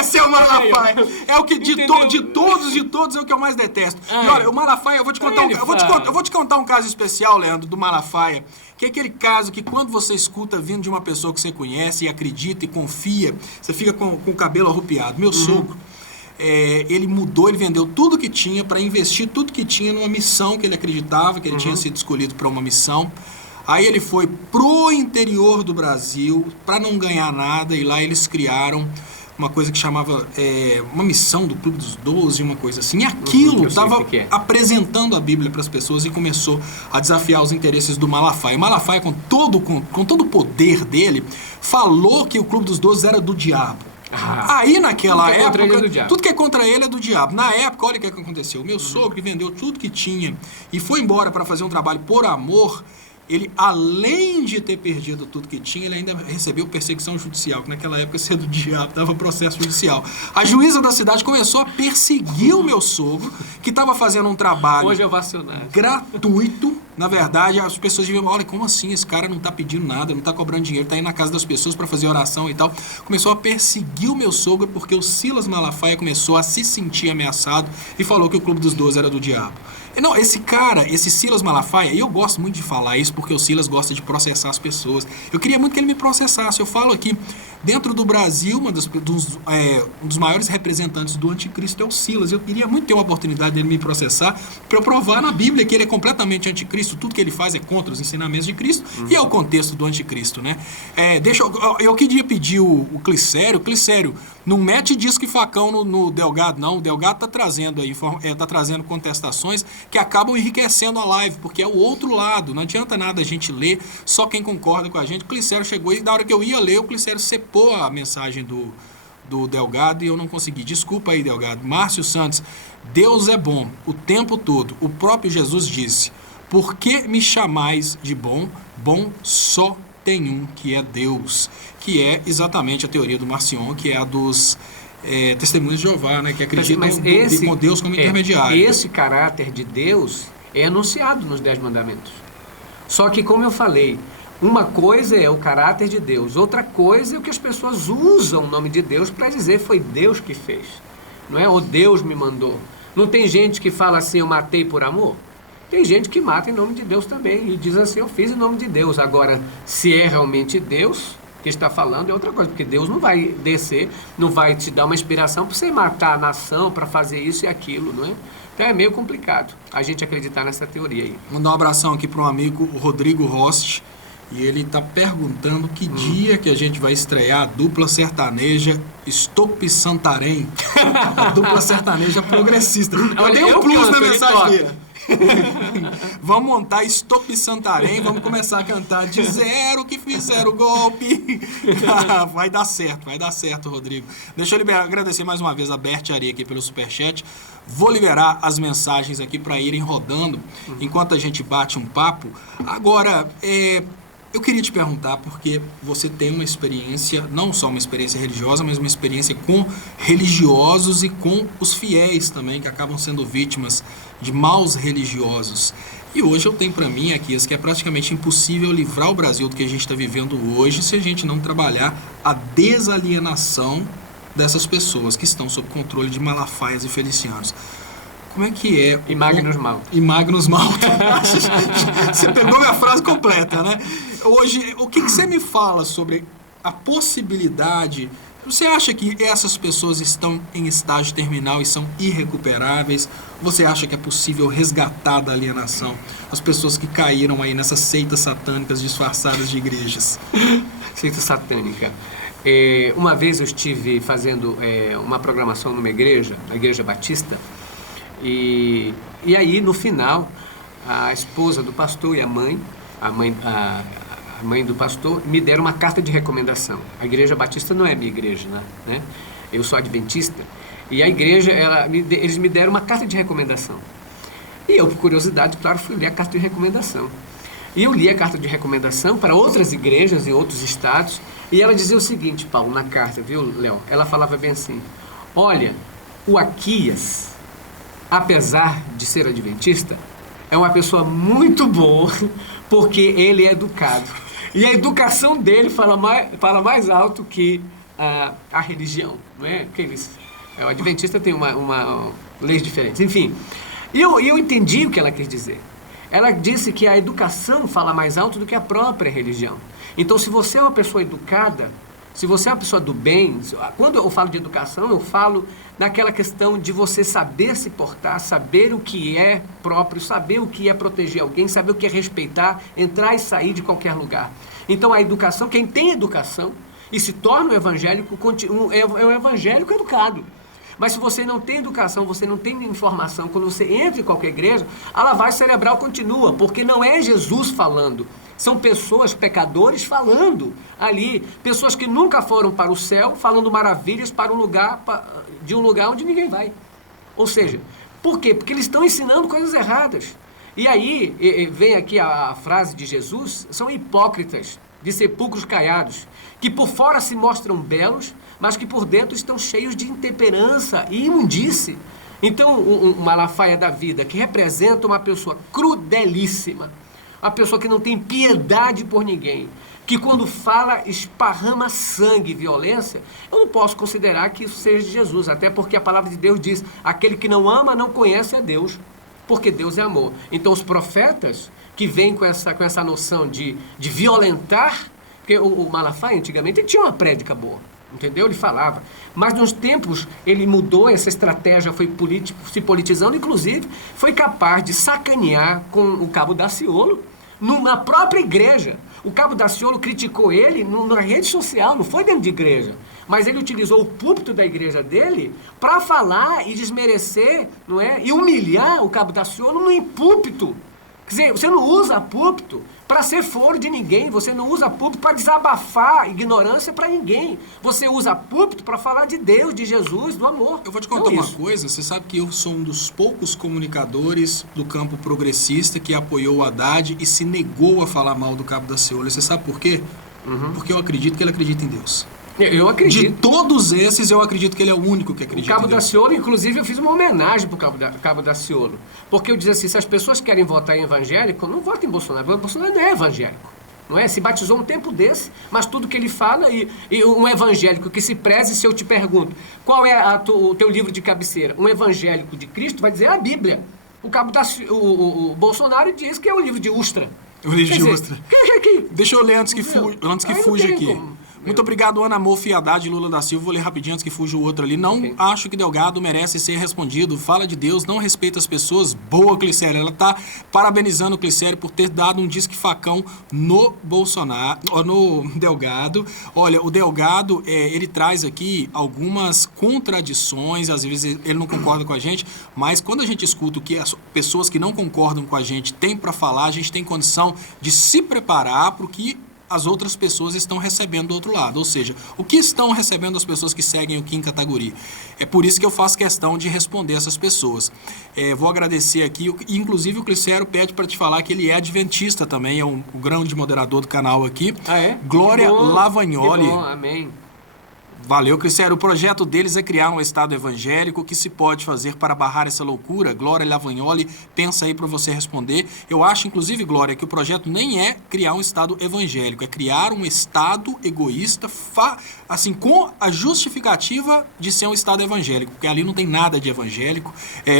Esse é o Malafaia. É o que de todos é o que eu mais detesto. E olha, o Malafaia, eu vou te contar um caso especial, Leandro, do Malafaia, que é aquele caso que quando você escuta vindo de uma pessoa que você conhece e acredita e confia, você fica com o cabelo arrupiado. Meu sogro, ele mudou, ele vendeu tudo que tinha para investir tudo que tinha numa missão que ele acreditava, que ele tinha sido escolhido para uma missão. Aí ele foi pro interior do Brasil para não ganhar nada e lá eles criaram uma coisa que chamava uma missão do Clube dos 12, uma coisa assim. E aquilo estava apresentando a Bíblia para as pessoas e começou a desafiar os interesses do Malafaia. O Malafaia, com todo o poder dele, falou que o Clube dos 12 era do diabo. Aí naquela época, tudo que é contra ele é do diabo. Na época, olha o que aconteceu. O meu sogro, que vendeu tudo que tinha e foi embora para fazer um trabalho por amor, ele, além de ter perdido tudo que tinha, ele ainda recebeu perseguição judicial, que naquela época, ser do diabo, dava processo judicial. A juíza da cidade começou a perseguir o meu sogro, que estava fazendo um trabalho gratuito. Na verdade, as pessoas diziam, olha, como assim? Esse cara não está pedindo nada, não está cobrando dinheiro, está indo na casa das pessoas para fazer oração e tal. Começou a perseguir o meu sogro porque o Silas Malafaia começou a se sentir ameaçado e falou que o Clube dos 12 era do diabo. Não, esse cara, esse Silas Malafaia, e eu gosto muito de falar isso porque o Silas gosta de processar as pessoas. Eu queria muito que ele me processasse. Eu falo aqui Dentro do Brasil, um dos maiores representantes do anticristo é o Silas. Eu queria muito ter uma oportunidade dele me processar para eu provar na Bíblia que ele é completamente anticristo. Tudo que ele faz é contra os ensinamentos de Cristo e é o contexto do anticristo, né? Eu queria pedir o Clicério. Clicério, não mete disco e facão no Delgado, não. O Delgado está trazendo trazendo contestações que acabam enriquecendo a live, porque é o outro lado. Não adianta nada a gente ler, só quem concorda com a gente. O Clicério chegou e na hora que eu ia ler, o Clicério cepou a mensagem do Delgado e eu não consegui. Desculpa aí, Delgado. Márcio Santos, Deus é bom o tempo todo. O próprio Jesus disse: por que me chamais de bom? Bom só tem um, que é Deus. Que é exatamente a teoria do Marcion, que é a dos testemunhas de Jeová, né? Que acreditam com Deus como intermediário. Esse caráter de Deus é anunciado nos 10 mandamentos. Só que, como eu falei, uma coisa é o caráter de Deus, outra coisa é o que as pessoas usam o nome de Deus para dizer foi Deus que fez. Não é? Ou Deus me mandou. Não tem gente que fala assim, eu matei por amor? Tem gente que mata em nome de Deus também e diz assim, eu fiz em nome de Deus. Agora, se é realmente Deus que está falando, é outra coisa, porque Deus não vai descer, não vai te dar uma inspiração para você matar a nação, para fazer isso e aquilo, não é? Então é meio complicado a gente acreditar nessa teoria aí. Mandar um abração aqui para um amigo, o Rodrigo Rost, e ele está perguntando que dia que a gente vai estrear a dupla sertaneja Stop Santarém. A dupla sertaneja progressista. Eu dei um plus na mensagem dele. Vamos montar Stop Santarém, vamos começar a cantar de zero que fizeram o golpe. Vai dar certo, Rodrigo. Deixa eu agradecer mais uma vez a Berti Ari aqui pelo superchat. Vou liberar as mensagens aqui para irem rodando enquanto a gente bate um papo. Agora, eu queria te perguntar, porque você tem uma experiência, não só uma experiência religiosa, mas uma experiência com religiosos e com os fiéis também, que acabam sendo vítimas de maus religiosos. E hoje eu tenho para mim aqui que é praticamente impossível livrar o Brasil do que a gente está vivendo hoje se a gente não trabalhar a desalienação dessas pessoas que estão sob controle de malafaias e felicianos. Como é que é? E Magnus Malta. E Magnus Malta. Você pegou minha frase completa, né? Hoje, o que você me fala sobre a possibilidade... Você acha que essas pessoas estão em estágio terminal e são irrecuperáveis? Você acha que é possível resgatar da alienação as pessoas que caíram aí nessas seitas satânicas disfarçadas de igrejas? Seita satânica. Uma vez eu estive fazendo uma programação numa igreja, a Igreja Batista, e aí no final a esposa do pastor e a mãe do pastor me deram uma carta de recomendação. A Igreja Batista não é minha igreja, né? Eu sou adventista. E a igreja, eles me deram uma carta de recomendação. E eu, por curiosidade, claro, fui ler a carta de recomendação. E eu li a carta de recomendação para outras igrejas em outros estados. E ela dizia o seguinte, Paulo, na carta, viu, Léo? Ela falava bem assim: olha, o Aquias, apesar de ser adventista, é uma pessoa muito boa, porque ele é educado. E a educação dele fala mais alto que a religião, não é? Porque o adventista tem uma leis diferentes. Enfim, e eu entendi o que ela quis dizer. Ela disse que a educação fala mais alto do que a própria religião. Então, se você é uma pessoa educada, se você é uma pessoa do bem, quando eu falo de educação, eu falo naquela questão de você saber se portar, saber o que é próprio, saber o que é proteger alguém, saber o que é respeitar, entrar e sair de qualquer lugar. Então, a educação, quem tem educação e se torna um evangélico, é um evangélico educado. Mas se você não tem educação, você não tem informação, quando você entra em qualquer igreja, a lavagem cerebral continua, porque não é Jesus falando. São pessoas, pecadores, falando ali. Pessoas que nunca foram para o céu, falando maravilhas de um lugar onde ninguém vai. Ou seja, por quê? Porque eles estão ensinando coisas erradas. E aí, vem aqui a frase de Jesus, são hipócritas, de sepulcros caiados, que por fora se mostram belos, mas que por dentro estão cheios de intemperança e imundície. Então, uma Malafaia da vida, que representa uma pessoa crudelíssima, uma pessoa que não tem piedade por ninguém, que quando fala esparrama sangue e violência, eu não posso considerar que isso seja de Jesus, até porque a palavra de Deus diz, aquele que não ama não conhece a Deus, porque Deus é amor. Então os profetas que vêm com essa noção de violentar, Porque o Malafaia, antigamente, ele tinha uma prédica boa, entendeu? Ele falava. Mas nos tempos, ele mudou essa estratégia, foi se politizando, inclusive, foi capaz de sacanear com o Cabo Daciolo na própria igreja. O Cabo Daciolo criticou ele na rede social, não foi dentro de igreja. Mas ele utilizou o púlpito da igreja dele para falar e desmerecer, não é? E humilhar o Cabo Daciolo no púlpito. Quer dizer, você não usa púlpito para ser foro de ninguém, você não usa púlpito para desabafar ignorância para ninguém. Você usa púlpito para falar de Deus, de Jesus, do amor. Eu vou te contar uma coisa, você sabe que eu sou um dos poucos comunicadores do campo progressista que apoiou o Haddad e se negou a falar mal do Cabo Daciolo. Você sabe por quê? Porque eu acredito que ele acredita em Deus. Eu acredito. De todos esses, eu acredito que ele é o único que acredita. O Cabo Daciolo, inclusive, eu fiz uma homenagem para o Cabo Daciolo. Porque eu dizia assim, se as pessoas querem votar em evangélico, não votem em Bolsonaro. O Bolsonaro não é evangélico. Não é? Se batizou um tempo desse, mas tudo que ele fala, e um evangélico que se preze, se eu te pergunto, qual é o teu livro de cabeceira? Um evangélico de Cristo vai dizer a Bíblia. O Bolsonaro diz que é o livro de Ustra. O livro de Ustra. Deixa eu ler antes que fuja aqui. Muito obrigado, Ana Mofi, Haddad e Lula da Silva. Vou ler rapidinho antes que fuja o outro ali. Não acho que Delgado merece ser respondido. Fala de Deus, não respeita as pessoas. Boa, Clicério. Ela tá parabenizando o Clicério por ter dado um disque facão no Bolsonaro, no Delgado. Olha, o Delgado, ele traz aqui algumas contradições. Às vezes ele não concorda com a gente, mas quando a gente escuta o que as pessoas que não concordam com a gente têm para falar, a gente tem condição de se preparar para o que as outras pessoas estão recebendo do outro lado. Ou seja, o que estão recebendo as pessoas que seguem o Kim Kataguiri. É por isso que eu faço questão de responder essas pessoas. Vou agradecer aqui, inclusive o Clicério pede para te falar que ele é adventista também, é o grande moderador do canal aqui. Ah, é? Glória Lavagnoli. Que bom, amém. Valeu, Clicério. O projeto deles é criar um Estado evangélico. O que se pode fazer para barrar essa loucura? Glória Lavagnoli, pensa aí para você responder. Eu acho, inclusive, Glória, que o projeto nem é criar um Estado evangélico, é criar um Estado egoísta, assim, com a justificativa de ser um Estado evangélico, porque ali não tem nada de evangélico.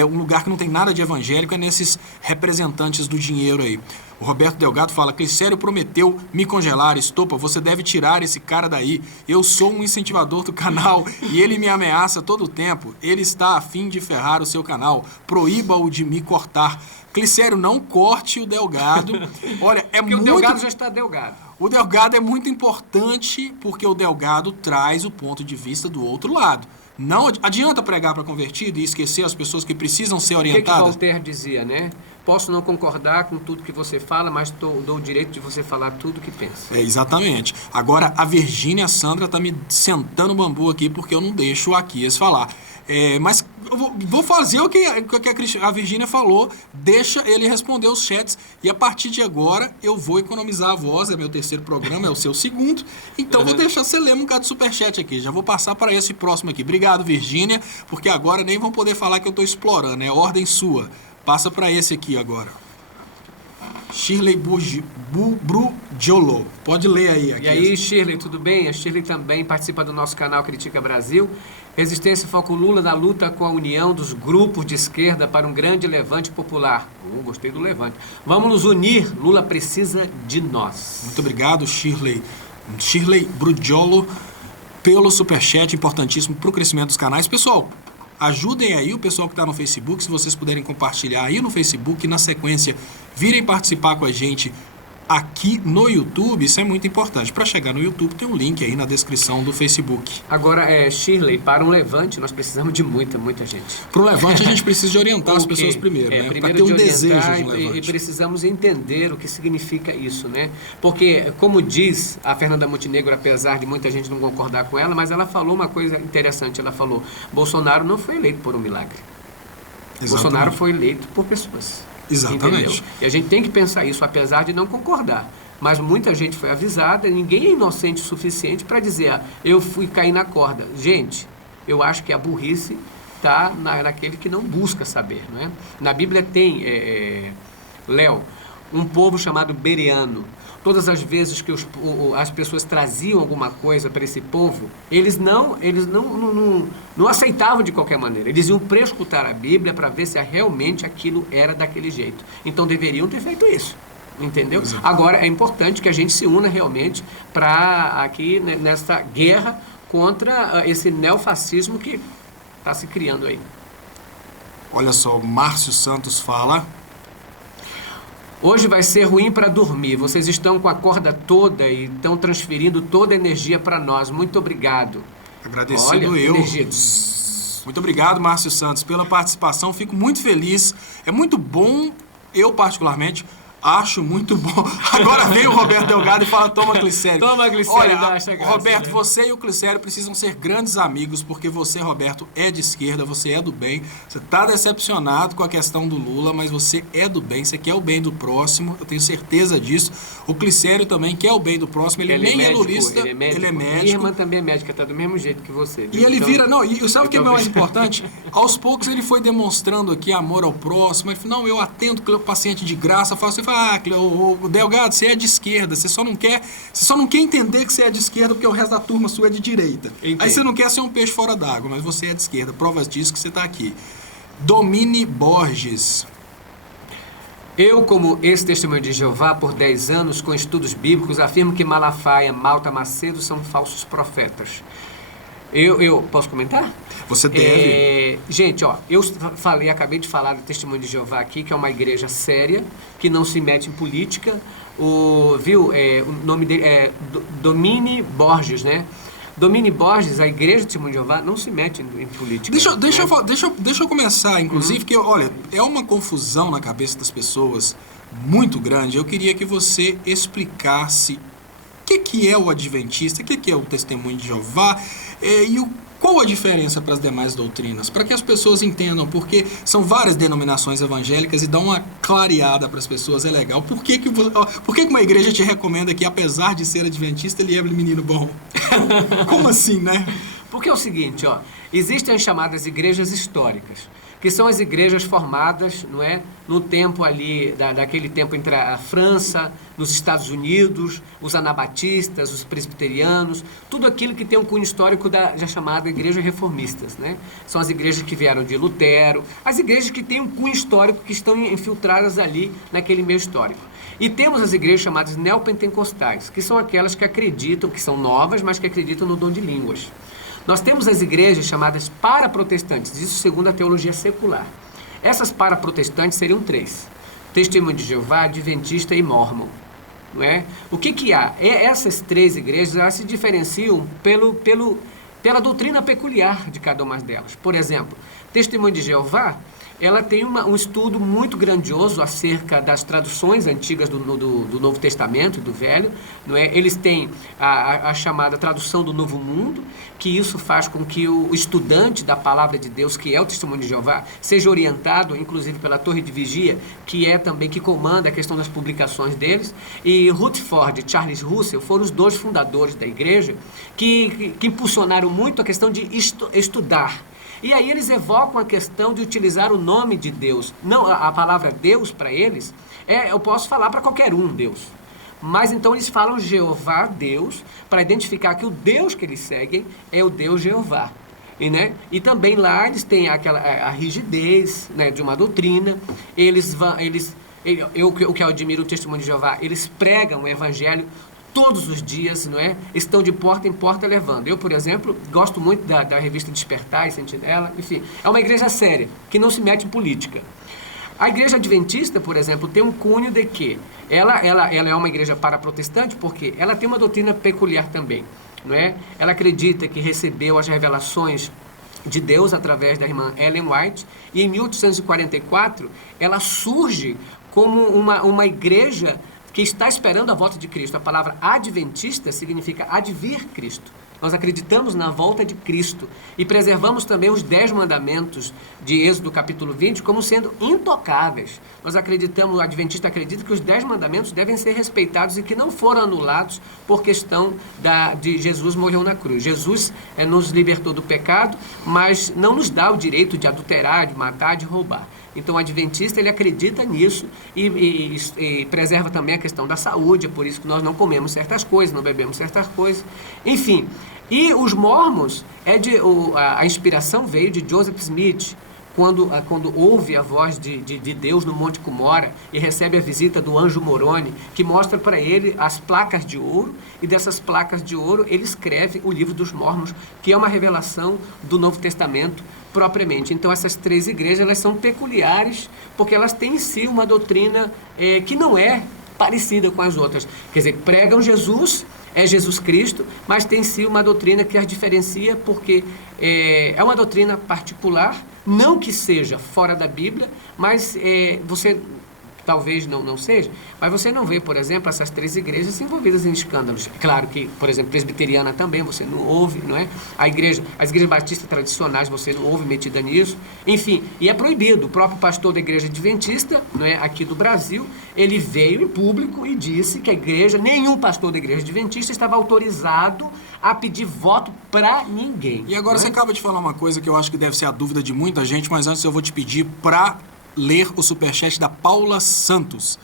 Um lugar que não tem nada de evangélico é nesses representantes do dinheiro aí. O Roberto Delgado fala, Clicério prometeu me congelar. Estopa, você deve tirar esse cara daí. Eu sou um incentivador do canal e ele me ameaça todo o tempo. Ele está a fim de ferrar o seu canal. Proíba-o de me cortar. Clicério, não corte o Delgado. Olha, porque o Delgado já está delgado. O Delgado é muito importante porque o Delgado traz o ponto de vista do outro lado. Não adianta pregar para convertido e esquecer as pessoas que precisam ser orientadas. O que Voltaire dizia, né? Posso não concordar com tudo que você fala, mas dou o direito de você falar tudo que pensa. Exatamente. Agora, a Virgínia Sandra tá me sentando bambu aqui porque eu não deixo o Aquias falar. Mas eu vou fazer o que a Virgínia falou, deixa ele responder os chats e a partir de agora eu vou economizar a voz, é meu terceiro programa, é o seu segundo, então vou deixar você ler um bocado de superchat aqui, já vou passar para esse próximo aqui. Obrigado, Virgínia, porque agora nem vão poder falar que eu estou explorando, é ordem sua. Passa para esse aqui agora. Shirley Brugiolo. Pode ler aí. Aqui. E aí, Shirley, tudo bem? A Shirley também participa do nosso canal Critica Brasil. Resistência Foco Lula na luta com a união dos grupos de esquerda para um grande levante popular. Gostei do levante. Vamos nos unir. Lula precisa de nós. Muito obrigado, Shirley. Shirley Brugiolo, pelo superchat importantíssimo para o crescimento dos canais. Pessoal, ajudem aí o pessoal que está no Facebook, se vocês puderem compartilhar aí no Facebook, na sequência, virem participar com a gente aqui no YouTube, isso é muito importante. Para chegar no YouTube tem um link aí na descrição do Facebook. Agora, Shirley, para um levante nós precisamos de muita gente. Para um levante a gente precisa de orientar as pessoas primeiro, né? Para ter um desejo de um levante. E precisamos entender o que significa isso, né? Porque, como diz a Fernanda Montenegro, apesar de muita gente não concordar com ela, mas ela falou uma coisa interessante, ela falou, Bolsonaro não foi eleito por um milagre. Exatamente. Bolsonaro foi eleito por pessoas. Exatamente. Entendeu? E a gente tem que pensar isso, apesar de não concordar. Mas muita gente foi avisada, ninguém é inocente o suficiente para dizer, eu fui cair na corda. Gente, eu acho que a burrice está naquele que não busca saber, não é? Na Bíblia tem, Léo, um povo chamado Bereano. Todas as vezes que as pessoas traziam alguma coisa para esse povo, eles não aceitavam de qualquer maneira. Eles iam prescrutar a Bíblia para ver se realmente aquilo era daquele jeito. Então deveriam ter feito isso. Entendeu? Pois é. Agora, é importante que a gente se una realmente para aqui, né, nessa guerra contra esse neofascismo que está se criando aí. Olha só, o Márcio Santos fala... Hoje vai ser ruim para dormir. Vocês estão com a corda toda e estão transferindo toda a energia para nós. Muito obrigado. Agradecido Olha, eu. energia. Muito obrigado, Márcio Santos, pela participação. Fico muito feliz. É muito bom, eu particularmente... Acho muito bom. Agora vem o Roberto Delgado e fala, toma glicério. Toma glicério, Olha, acha graça, Roberto, né? você e o Glicério precisam ser grandes amigos, porque você, Roberto, é de esquerda, você é do bem. Você está decepcionado com a questão do Lula, mas você é do bem, você quer o bem do próximo, eu tenho certeza disso. O Glicério também quer o bem do próximo, ele nem é lulista, ele é médico. Minha irmã também é médica, tá do mesmo jeito que você. E ele Então, vira, não, e sabe o que é eu tô mais bem. importante? Aos poucos ele foi demonstrando aqui amor ao próximo. Ele falou, não, eu atendo o paciente de graça. Você fala, o Delgado, você é de esquerda, você só não quer entender que você é de esquerda porque o resto da turma sua é de direita. Entendo. Aí você não quer ser um peixe fora d'água, mas você é de esquerda. Provas disso que você está aqui. Domini Borges. Eu, como ex-testemunho de Jeová por 10 anos, com estudos bíblicos, afirmo que Malafaia, Malta, Macedo são falsos profetas. Eu posso comentar? Você deve. Gente, ó, acabei de falar do Testemunho de Jeová aqui, que é uma igreja séria, que não se mete em política. O nome dele é Domini Borges, né? Domini Borges, a igreja do Testemunho de Jeová, não se mete em política. Deixa eu começar, inclusive, que, olha, é uma confusão na cabeça das pessoas muito grande. Eu queria que você explicasse o que é o adventista, o que é o Testemunho de Jeová, qual a diferença para as demais doutrinas, para que as pessoas entendam, porque são várias denominações evangélicas e dão uma clareada para as pessoas, é legal. Por que uma igreja te recomenda que, apesar de ser adventista, ele é menino bom? Como assim, né? Porque é o seguinte, ó, existem as chamadas igrejas históricas, que são as igrejas formadas, não é, no tempo ali, daquele tempo entre a França, nos Estados Unidos, os anabatistas, os presbiterianos, tudo aquilo que tem um cunho histórico da chamada igreja reformistas, né? São as igrejas que vieram de Lutero, as igrejas que têm um cunho histórico, que estão infiltradas ali naquele meio histórico. E temos as igrejas chamadas neopentecostais, que são aquelas que acreditam, que são novas, mas que acreditam no dom de línguas. Nós temos as igrejas chamadas paraprotestantes, isso segundo a teologia secular. Essas paraprotestantes seriam 3. Testemunho de Jeová, Adventista e Mórmon. Não é? O que há? Essas 3 igrejas, elas se diferenciam pela doutrina peculiar de cada uma delas. Por exemplo, Testemunho de Jeová, ela tem um estudo muito grandioso acerca das traduções antigas do Novo Testamento, do Velho, não é? Eles têm a chamada tradução do Novo Mundo, que isso faz com que o estudante da Palavra de Deus, que é o Testemunho de Jeová, seja orientado, inclusive pela Torre de Vigia, que é também que comanda a questão das publicações deles, e Rutherford e Charles Russell foram os 2 fundadores da igreja, que impulsionaram muito a questão de estudar. E aí eles evocam a questão de utilizar o nome de Deus. Não, a palavra Deus para eles, eu posso falar para qualquer um Deus. Mas então eles falam Jeová, Deus, para identificar que o Deus que eles seguem é o Deus Jeová. E também lá eles têm a rigidez, né, de uma doutrina. O que eu admiro o Testemunho de Jeová, eles pregam o evangelho todos os dias, não é? Estão de porta em porta levando. Eu, por exemplo, gosto muito da revista Despertar e Sentinela, enfim, é uma igreja séria, que não se mete em política. A igreja adventista, por exemplo, tem um cunho de que ela é uma igreja paraprotestante porque ela tem uma doutrina peculiar também, não é? Ela acredita que recebeu as revelações de Deus através da irmã Ellen White, e em 1844 ela surge como uma igreja que está esperando a volta de Cristo. A palavra adventista significa advir Cristo. Nós acreditamos na volta de Cristo e preservamos também os 10 mandamentos de Êxodo capítulo 20 como sendo intocáveis. O adventista acredita que os 10 mandamentos devem ser respeitados e que não foram anulados por questão de Jesus morreu na cruz. Jesus nos libertou do pecado, mas não nos dá o direito de adulterar, de matar, de roubar. Então o adventista ele acredita nisso e preserva também a questão da saúde, é por isso que nós não comemos certas coisas, não bebemos certas coisas, enfim. E os mormons, a inspiração veio de Joseph Smith, quando ouve a voz de Deus no Monte Cumora e recebe a visita do anjo Moroni, que mostra para ele as placas de ouro, e dessas placas de ouro ele escreve o livro dos Mormons, que é uma revelação do Novo Testamento propriamente. Então essas 3 igrejas, elas são peculiares porque elas têm em si uma doutrina que não é parecida com as outras. Quer dizer, pregam Jesus, é Jesus Cristo, mas tem em si uma doutrina que as diferencia porque é uma doutrina particular, não que seja fora da Bíblia, mas você talvez não seja, mas você não vê, por exemplo, essas 3 igrejas envolvidas em escândalos. Claro que, por exemplo, presbiteriana também você não ouve, não é? As igrejas batistas tradicionais você não ouve metida nisso, enfim, e é proibido. O próprio pastor da igreja adventista, não é, aqui do Brasil, ele veio em público e disse que a igreja, nenhum pastor da igreja adventista estava autorizado a pedir voto para ninguém. E agora você acaba de falar uma coisa que eu acho que deve ser a dúvida de muita gente, mas antes eu vou te pedir para ler o superchat da Paula Santos.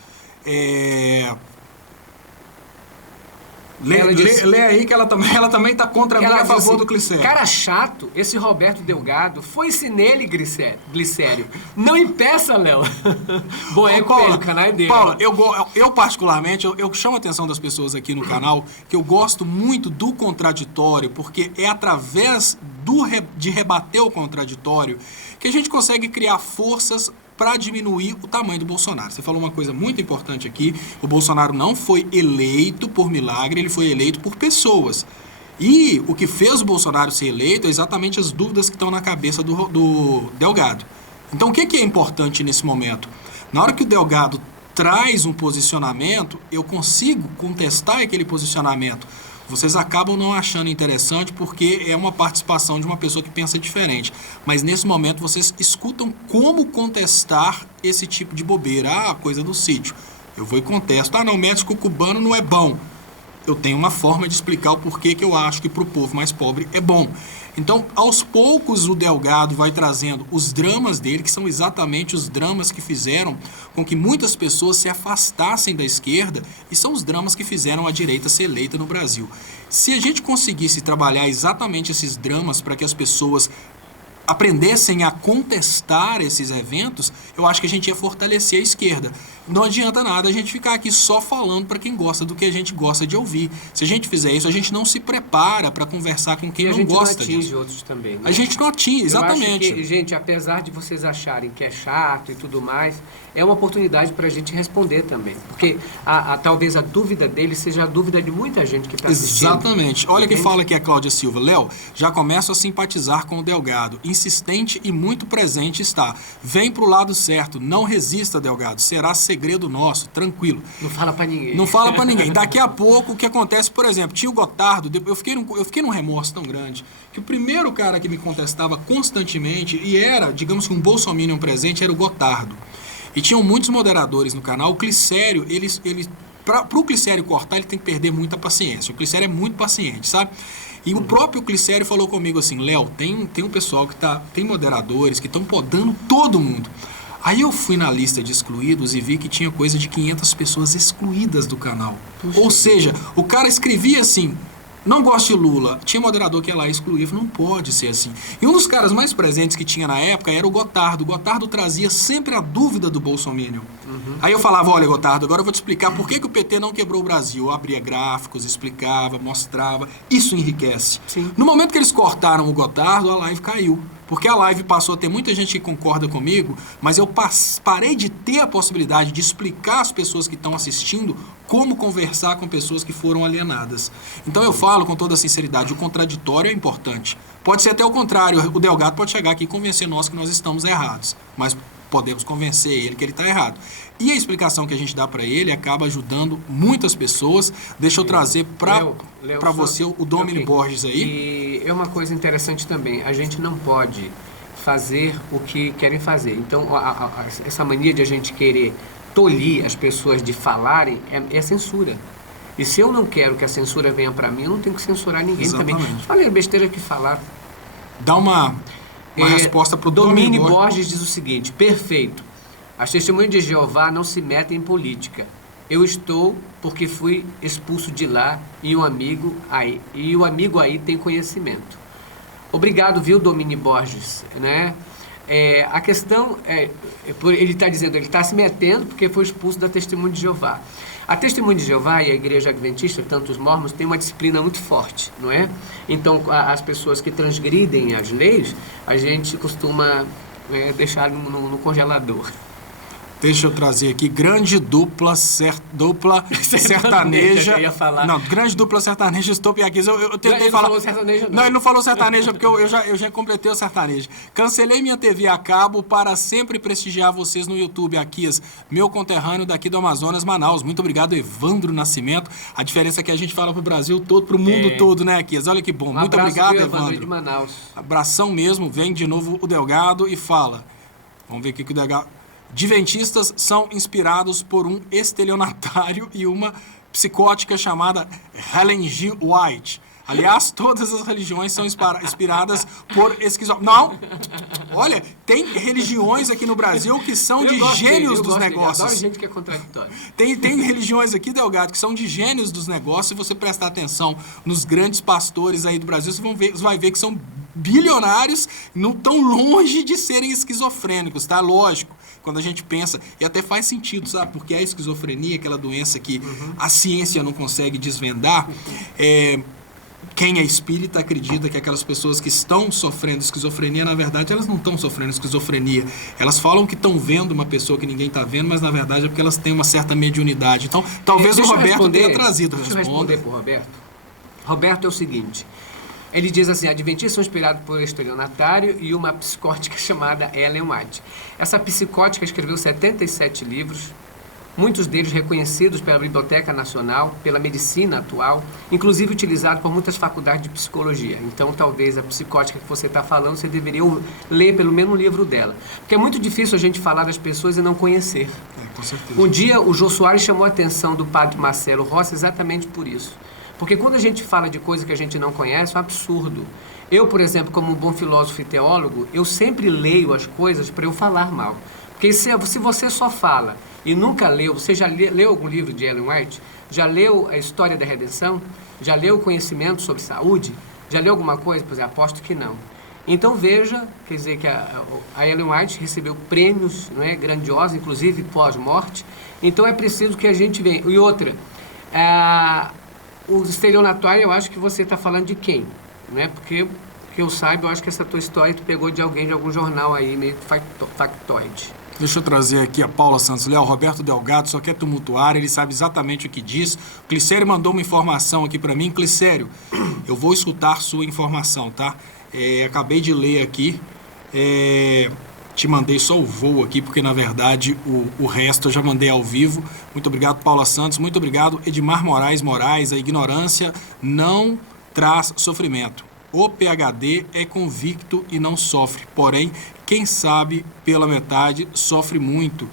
Lê aí que ela também está contra mim, a favor do Glicério. Cara chato, esse Roberto Delgado, foi-se nele, Glicério. Não impeça, Léo. Bom, Paula, o canal é dele. Paula, eu particularmente, eu chamo a atenção das pessoas aqui no canal, que eu gosto muito do contraditório, porque é através de rebater o contraditório que a gente consegue criar forças para diminuir o tamanho do Bolsonaro. Você falou uma coisa muito importante aqui, o Bolsonaro não foi eleito por milagre, ele foi eleito por pessoas. E o que fez o Bolsonaro ser eleito é exatamente as dúvidas que estão na cabeça do Delgado. Então o que é importante nesse momento? Na hora que o Delgado traz um posicionamento, eu consigo contestar aquele posicionamento. Vocês acabam não achando interessante porque é uma participação de uma pessoa que pensa diferente. Mas nesse momento vocês escutam como contestar esse tipo de bobeira. Ah, coisa do sítio. Eu vou e contesto. Ah, não, o médico cubano não é bom. Eu tenho uma forma de explicar o porquê que eu acho que para o povo mais pobre é bom. Então, aos poucos, o Delgado vai trazendo os dramas dele, que são exatamente os dramas que fizeram com que muitas pessoas se afastassem da esquerda, e são os dramas que fizeram a direita ser eleita no Brasil. Se a gente conseguisse trabalhar exatamente esses dramas para que as pessoas aprendessem a contestar esses eventos, eu acho que a gente ia fortalecer a esquerda. Não adianta nada a gente ficar aqui só falando para quem gosta do que a gente gosta de ouvir. Se a gente fizer isso, a gente não se prepara para conversar com quem não gosta disso. A gente não atinge outros também, né? A gente não atinge, exatamente. Eu acho que, gente, apesar de vocês acharem que é chato e tudo mais, é uma oportunidade para a gente responder também. Porque talvez a dúvida dele seja a dúvida de muita gente que está assistindo. Exatamente. Olha que fala aqui a Cláudia Silva. Léo, já começo a simpatizar com o Delgado. Insistente e muito presente está. Vem pro lado certo. Não resista, Delgado. Será segredo nosso. Tranquilo. Não fala para ninguém. Não fala para ninguém. Daqui a pouco, o que acontece, por exemplo, tio Gotardo, eu fiquei num remorso tão grande que o primeiro cara que me contestava constantemente, e era, digamos que um bolsominion presente, era o Gotardo. E tinham muitos moderadores no canal. O Glicério, para o Glicério cortar, ele tem que perder muita paciência. O Glicério é muito paciente, sabe? E o próprio Glicério falou comigo assim, Léo, tem um pessoal que tem moderadores que estão podando todo mundo. Aí eu fui na lista de excluídos e vi que tinha coisa de 500 pessoas excluídas do canal. Puxa. Ou seja, o cara escrevia assim, não gosto de Lula. Tinha moderador que ia lá e excluía. Não pode ser assim. E um dos caras mais presentes que tinha na época era o Gotardo. O Gotardo trazia sempre a dúvida do bolsominion. Aí eu falava, olha, Gotardo, agora eu vou te explicar por que o PT não quebrou o Brasil. Eu abria gráficos, explicava, mostrava. Isso enriquece. Sim. No momento que eles cortaram o Gotardo, a live caiu. Porque a live passou a ter muita gente que concorda comigo, mas eu parei de ter a possibilidade de explicar às pessoas que estão assistindo como conversar com pessoas que foram alienadas. Então eu falo com toda sinceridade, o contraditório é importante. Pode ser até o contrário, o Delgado pode chegar aqui e convencer nós que nós estamos errados, mas podemos convencer ele que ele está errado. E a explicação que a gente dá para ele acaba ajudando muitas pessoas. Deixa eu trazer para você o Domini Borges aí. E é uma coisa interessante também, a gente não pode fazer o que querem fazer. Então, essa mania de a gente querer tolir as pessoas de falarem é censura. E se eu não quero que a censura venha para mim, eu não tenho que censurar ninguém. Exatamente. Também. Falei besteira que falar. Dá uma resposta para o Domini Borges diz o seguinte, perfeito. As testemunhas de Jeová não se metem em política. Eu estou porque fui expulso de lá e um amigo aí. E o amigo aí tem conhecimento. Obrigado, viu, Domini Borges, né? A questão ele está dizendo, ele está se metendo porque foi expulso da Testemunho de Jeová. A Testemunho de Jeová e a Igreja Adventista, tanto os mormons, têm uma disciplina muito forte, não é? Então, as pessoas que transgridem as leis, a gente costuma deixar no congelador. Deixa eu trazer aqui, grande dupla sertaneja. Eu ia falar. Não, grande dupla sertaneja, estou aqui. Eu tentei ele falar. Não falou sertaneja, não. Não, ele não falou sertaneja porque eu já completei o sertanejo. Cancelei minha TV a cabo para sempre prestigiar vocês no YouTube. Aquias, meu conterrâneo daqui do Amazonas, Manaus. Muito obrigado, Evandro Nascimento. A diferença é que a gente fala pro Brasil todo, pro mundo todo, né, Aquias? Olha que bom. Muito obrigado, Evandro. De Manaus. Abração mesmo. Vem de novo o Delgado e fala. Vamos ver o que o Delgado... Adventistas são inspirados por um estelionatário e uma psicótica chamada Ellen G. White. Aliás, todas as religiões são inspiradas por esquizofrenia. Não! Olha, tem religiões aqui no Brasil que são de gênios dos negócios. Eu adoro gente que é contraditória. Tem religiões aqui, Delgado, que são de gênios dos negócios. Se você prestar atenção nos grandes pastores aí do Brasil, você vai ver que são bilionários, não tão longe de serem esquizofrênicos, tá? Lógico. Quando a gente pensa, e até faz sentido, sabe? Porque a esquizofrenia, aquela doença que a ciência não consegue desvendar, quem é espírita acredita que aquelas pessoas que estão sofrendo esquizofrenia, na verdade, elas não estão sofrendo esquizofrenia. Elas falam que estão vendo uma pessoa que ninguém está vendo, mas na verdade é porque elas têm uma certa mediunidade. Então, talvez o Roberto tenha trazido a resposta. Deixa eu responder para o Roberto. Roberto é o seguinte... Ele diz assim, adventistas são inspirados por um estelionatário e uma psicótica chamada Ellen White. Essa psicótica escreveu 77 livros, muitos deles reconhecidos pela Biblioteca Nacional, pela medicina atual, inclusive utilizado por muitas faculdades de psicologia. Então, talvez a psicótica que você está falando, você deveria ler pelo menos um livro dela. Porque é muito difícil a gente falar das pessoas e não conhecer. Com certeza. Um dia, o Jô Soares chamou a atenção do padre Marcelo Rossi exatamente por isso. Porque quando a gente fala de coisa que a gente não conhece, é um absurdo. Eu, por exemplo, como um bom filósofo e teólogo, eu sempre leio as coisas para eu falar mal. Porque se você só fala e nunca leu, você já leu algum livro de Ellen White? Já leu a História da Redenção? Já leu conhecimento sobre saúde? Já leu alguma coisa? Pois é, aposto que não. Então veja, quer dizer que a Ellen White recebeu prêmios, não é, grandiosos, inclusive pós-morte. Então é preciso que a gente venha. E outra, o estelionatário, eu acho que você está falando de quem? Né? Porque, que eu saiba, eu acho que essa tua história tu pegou de alguém, de algum jornal aí, meio factoide. Deixa eu trazer aqui a Paula Santos Léo. Roberto Delgado só quer tumultuar, ele sabe exatamente o que diz. O Clicério mandou uma informação aqui para mim. Clicério, eu vou escutar sua informação, tá? Acabei de ler aqui. Te mandei só o voo aqui, porque na verdade o resto eu já mandei ao vivo. Muito obrigado, Paula Santos. Muito obrigado, Edmar Moraes. A ignorância não traz sofrimento. O PhD é convicto e não sofre. Porém, quem sabe pela metade sofre muito.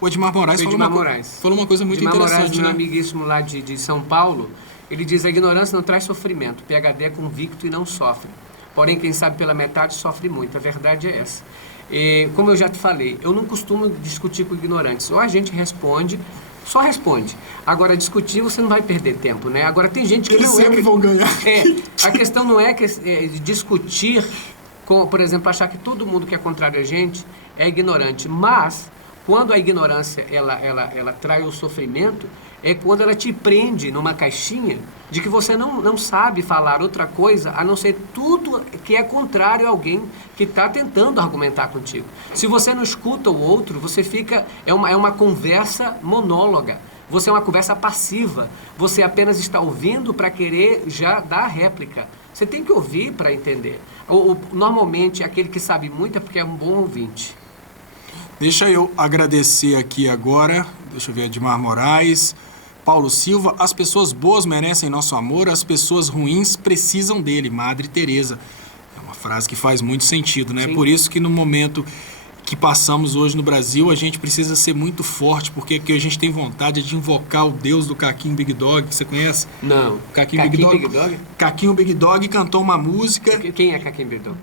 O Edmar Moraes falou uma coisa muito interessante. Moraes, meu amiguíssimo lá de São Paulo, ele diz: a ignorância não traz sofrimento. O PhD é convicto e não sofre. Porém, quem sabe pela metade sofre muito. A verdade é essa. Como eu já te falei, eu não costumo discutir com ignorantes. Ou a gente responde, só responde. Agora, discutir, você não vai perder tempo, né? Agora, tem gente que eles não sempre vão ganhar. A questão não é discutir, por exemplo, achar que todo mundo que é contrário a gente é ignorante. Mas, quando a ignorância ela traz o sofrimento, é quando ela te prende numa caixinha de que você não sabe falar outra coisa a não ser tudo que é contrário a alguém que está tentando argumentar contigo. Se você não escuta o outro, você fica... É uma conversa monóloga. Você é uma conversa passiva. Você apenas está ouvindo para querer já dar a réplica. Você tem que ouvir para entender. Normalmente, aquele que sabe muito é porque é um bom ouvinte. Deixa eu agradecer aqui agora. Deixa eu ver, Edmar Moraes... Paulo Silva, as pessoas boas merecem nosso amor, as pessoas ruins precisam dele, Madre Teresa. É uma frase que faz muito sentido, né? Sim. Por isso que no momento que passamos hoje no Brasil, a gente precisa ser muito forte, porque aqui a gente tem vontade de invocar o Deus do Caquinho Big Dog, que você conhece? Não. Caquinho Big Dog? Caquinho Big Dog cantou uma música. Quem é Caquinho Big Dog?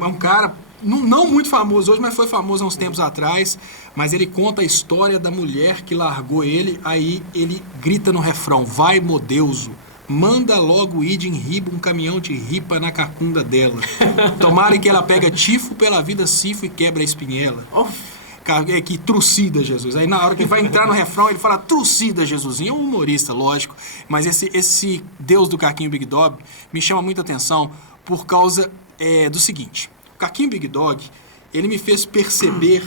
É um cara... Não muito famoso hoje, mas foi famoso há uns tempos atrás. Mas ele conta a história da mulher que largou ele. Aí ele grita no refrão: vai, modeuso, Manda logo ir de enriba um caminhão de ripa na cacunda dela. Tomara que ela pega tifo pela vida cifo e quebra a espinhela. Que trucida, Jesus. Aí na hora que vai entrar no refrão, ele fala trucida, Jesusinho. É um humorista, lógico. Mas esse Deus do Caquinho Big Dog me chama muita atenção por causa do seguinte. O Caquinho Big Dog, ele me fez perceber...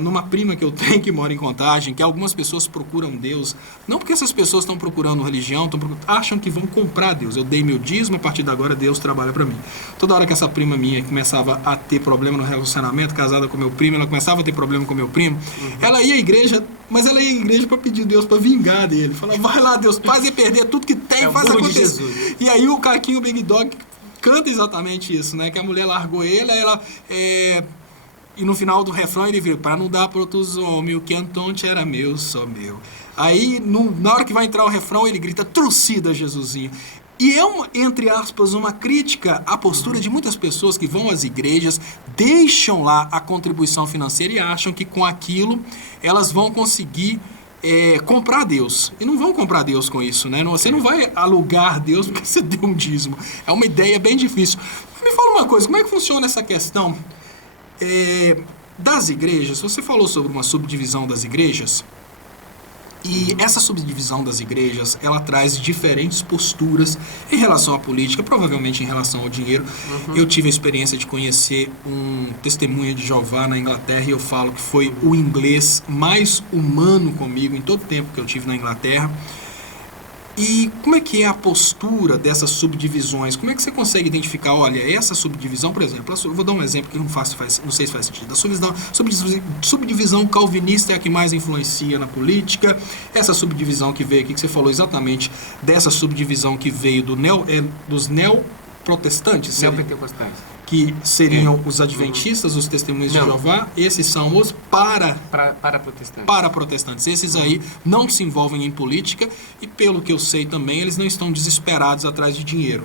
numa prima que eu tenho que mora em Contagem, que algumas pessoas procuram Deus, não porque essas pessoas estão procurando religião, acham que vão comprar Deus. Eu dei meu dízimo, a partir de agora Deus trabalha para mim. Toda hora que essa prima minha começava a ter problema no relacionamento, casada com meu primo, ela começava a ter problema com meu primo, ela ia à igreja, mas ela ia à igreja para pedir Deus para vingar dele. Falava, vai lá Deus, faz ele perder tudo que tem, faz acontecer. E aí o Caquinho Big Dog canta exatamente isso, né? Que a mulher largou ele, aí ela... E no final do refrão ele vira, para não dar para outros homens, o que Antonte era meu, só meu. Aí, na hora que vai entrar o refrão, ele grita, trucida, Jesusinho. E entre aspas, uma crítica à postura de muitas pessoas que vão às igrejas, deixam lá a contribuição financeira e acham que com aquilo elas vão conseguir comprar Deus. E não vão comprar Deus com isso, né? Você não vai alugar Deus porque você deu um dízimo. É uma ideia bem difícil. Me fala uma coisa, como é que funciona essa questão... das igrejas? Você falou sobre uma subdivisão das igrejas, e essa subdivisão das igrejas, ela traz diferentes posturas em relação à política, provavelmente em relação ao dinheiro. Eu tive a experiência de conhecer um testemunha de Jeová na Inglaterra, e eu falo que foi o inglês mais humano comigo em todo o tempo que eu tive na Inglaterra. E como é que é a postura dessas subdivisões? Como é que você consegue identificar, olha, essa subdivisão, por exemplo, eu vou dar um exemplo que não sei se faz sentido. A subdivisão calvinista é a que mais influencia na política. Essa subdivisão que veio aqui, que você falou exatamente dessa subdivisão que veio dos neoprotestantes. Neopentecostais. Que seriam os adventistas, os testemunhos de Jeová. Esses são os para protestantes. Esses aí não se envolvem em política e, pelo que eu sei também, eles não estão desesperados atrás de dinheiro.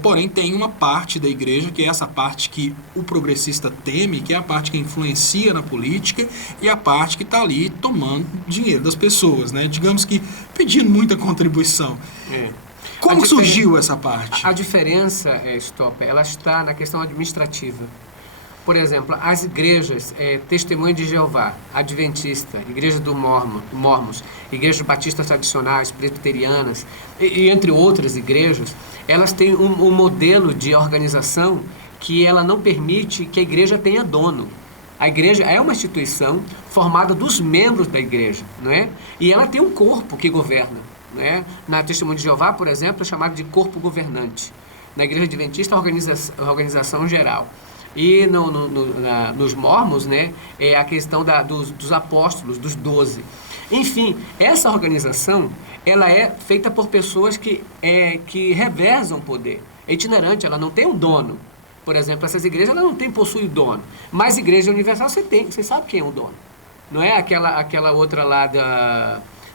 Porém, tem uma parte da igreja, que é essa parte que o progressista teme, que é a parte que influencia na política e a parte que está ali tomando dinheiro das pessoas, né? Digamos que pedindo muita contribuição. Como surgiu essa parte? A diferença, Stopper, ela está na questão administrativa. Por exemplo, as igrejas, Testemunho de Jeová, Adventista, Igreja do Mormons, Igrejas Batistas Tradicionais, Presbiterianas, e entre outras igrejas, elas têm um modelo de organização que ela não permite que a igreja tenha dono. A igreja é uma instituição formada dos membros da igreja, não é? E ela tem um corpo que governa. Na Testemunho de Jeová, por exemplo, é chamado de corpo governante. Na Igreja Adventista, a organização geral. E nos Mormons, é a questão dos apóstolos, dos 12. Enfim, essa organização ela é feita por pessoas que revezam poder. É itinerante, ela não tem um dono. Por exemplo, essas igrejas ela não possuem dono. Mas a Igreja Universal você sabe quem é o dono. Não é aquela outra lá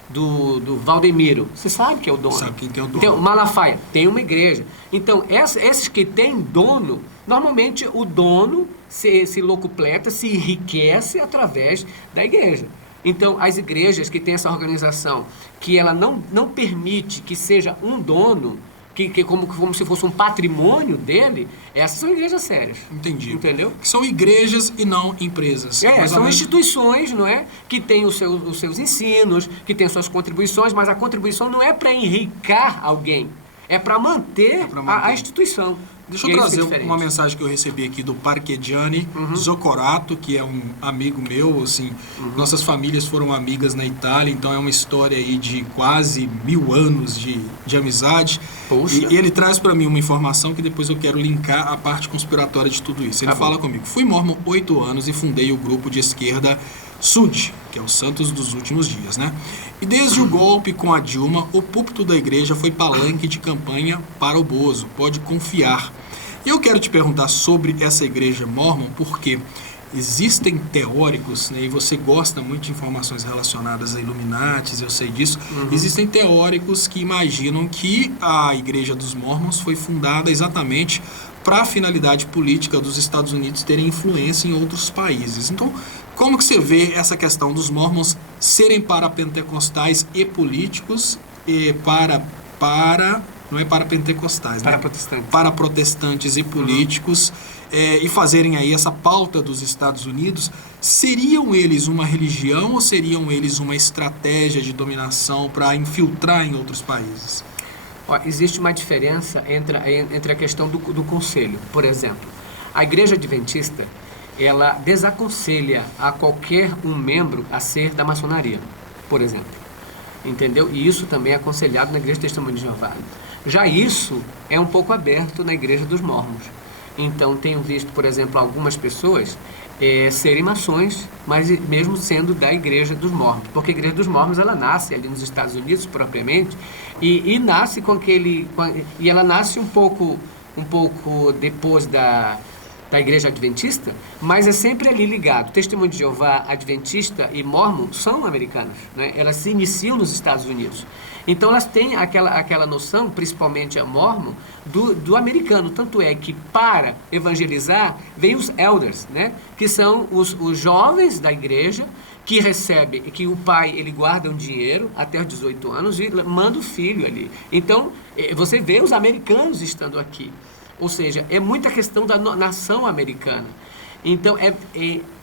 do Valdemiro, você sabe que é o dono. Sabe quem é o dono. Então, Malafaia tem uma igreja. Então, esses que têm dono, normalmente o dono se locupleta, se enriquece através da igreja. Então, as igrejas que têm essa organização, que ela não permite que seja um dono, que como se fosse um patrimônio dele, essas são igrejas sérias. Entendi. Entendeu? São igrejas e não empresas. São instituições, não é? Que têm os seus ensinos, que têm suas contribuições, mas a contribuição não é para enricar alguém, é para manter a instituição. Deixa eu trazer uma mensagem que eu recebi aqui do Parchegiani Zoccorato, que é um amigo meu, assim, nossas famílias foram amigas na Itália, então é uma história aí de quase 1000 anos de amizade. Poxa. E ele traz para mim uma informação que depois eu quero linkar a parte conspiratória de tudo isso. Ele fala comigo, fui mormon 8 anos e fundei o grupo de esquerda SUD, que é o Santos dos Últimos Dias, né? E desde o golpe com a Dilma, o púlpito da igreja foi palanque de campanha para o Bozo, pode confiar. E eu quero te perguntar sobre essa igreja mormon, porque existem teóricos, né, e você gosta muito de informações relacionadas a Illuminatis, eu sei disso, existem teóricos que imaginam que a igreja dos mormons foi fundada exatamente para a finalidade política dos Estados Unidos terem influência em outros países. Então, como que você vê essa questão dos mormons serem parapentecostais e políticos, e para não é para pentecostais, Para né? protestantes. Para protestantes e políticos, e fazerem aí essa pauta dos Estados Unidos, seriam eles uma religião ou seriam eles uma estratégia de dominação para infiltrar em outros países? Ó, existe uma diferença entre a questão do conselho. Por exemplo, a Igreja Adventista, ela desaconselha a qualquer um membro a ser da maçonaria, por exemplo. Entendeu? E isso também é aconselhado na Igreja Testemunho de Jeová. Já isso é um pouco aberto na Igreja dos Mórmons. Então, tenho visto, por exemplo, algumas pessoas serem maçons, mas mesmo sendo da Igreja dos Mórmons. Porque a Igreja dos Mórmons, ela nasce ali nos Estados Unidos, propriamente, e nasce com aquele... E ela nasce um pouco depois da Igreja Adventista, mas é sempre ali ligado. Testemunho de Jeová, Adventista e Mórmon são americanos, né? Elas se iniciam nos Estados Unidos. Então elas têm aquela noção, principalmente a Mórmon, do americano. Tanto é que para evangelizar, vem os elders, né? Que são os jovens da igreja, que recebe, que o pai ele guarda um dinheiro até os 18 anos e manda o filho ali. Então, você vê os americanos estando aqui. Ou seja, é muita questão da nação americana. Então,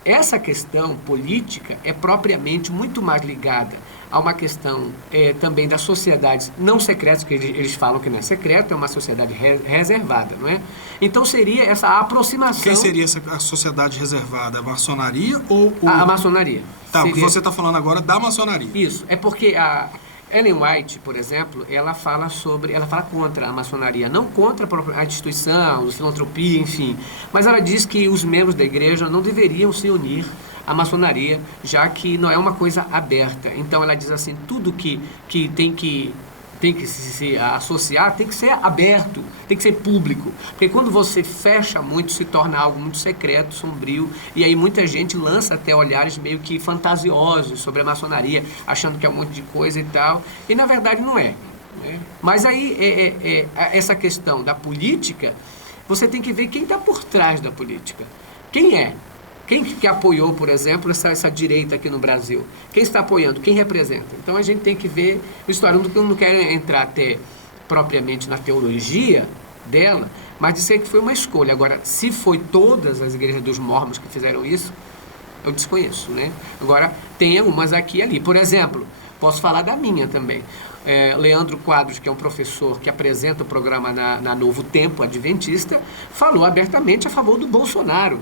essa questão política é propriamente muito mais ligada a uma questão também das sociedades não secretas, que eles falam que não é secreto, é uma sociedade reservada, não é? Então, seria essa aproximação... Quem seria a sociedade reservada? A maçonaria ou... A maçonaria. Tá, o que você está falando agora da maçonaria. Isso, é porque a Ellen White, por exemplo, ela fala contra a maçonaria, não contra a instituição, a filantropia, enfim, mas ela diz que os membros da igreja não deveriam se unir à maçonaria, já que não é uma coisa aberta. Então ela diz assim, tudo que tem que se associar tem que ser aberto, tem que ser público, porque quando você fecha muito, se torna algo muito secreto, sombrio, e aí muita gente lança até olhares meio que fantasiosos sobre a maçonaria, achando que é um monte de coisa e tal, e na verdade não é, né? Mas aí essa questão da política, você tem que ver quem está por trás da política, quem é? Quem que apoiou, por exemplo, essa direita aqui no Brasil? Quem está apoiando? Quem representa? Então a gente tem que ver a história. Eu não quero entrar até propriamente na teologia dela, mas dizer que foi uma escolha. Agora, se foi todas as igrejas dos Mórmons que fizeram isso, eu desconheço, né? Agora, tem algumas aqui e ali. Por exemplo, posso falar da minha também. Leandro Quadros, que é um professor que apresenta o programa na Novo Tempo Adventista, falou abertamente a favor do Bolsonaro.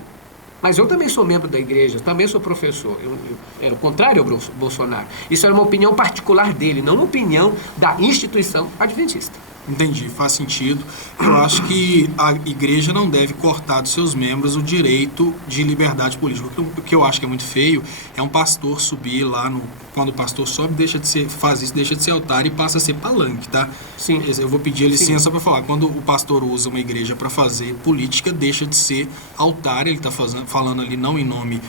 Mas eu também sou membro da igreja, também sou professor. Eu era o contrário ao Bolsonaro. Isso era uma opinião particular dele, não uma opinião da instituição adventista. Entendi, faz sentido. Eu acho que a igreja não deve cortar dos seus membros o direito de liberdade política. O que eu acho que é muito feio é um pastor subir lá quando o pastor sobe, deixa de ser altar e passa a ser palanque, tá? Sim. Eu vou pedir licença para falar. Quando o pastor usa uma igreja para fazer política, deixa de ser altar, ele está falando ali não em nome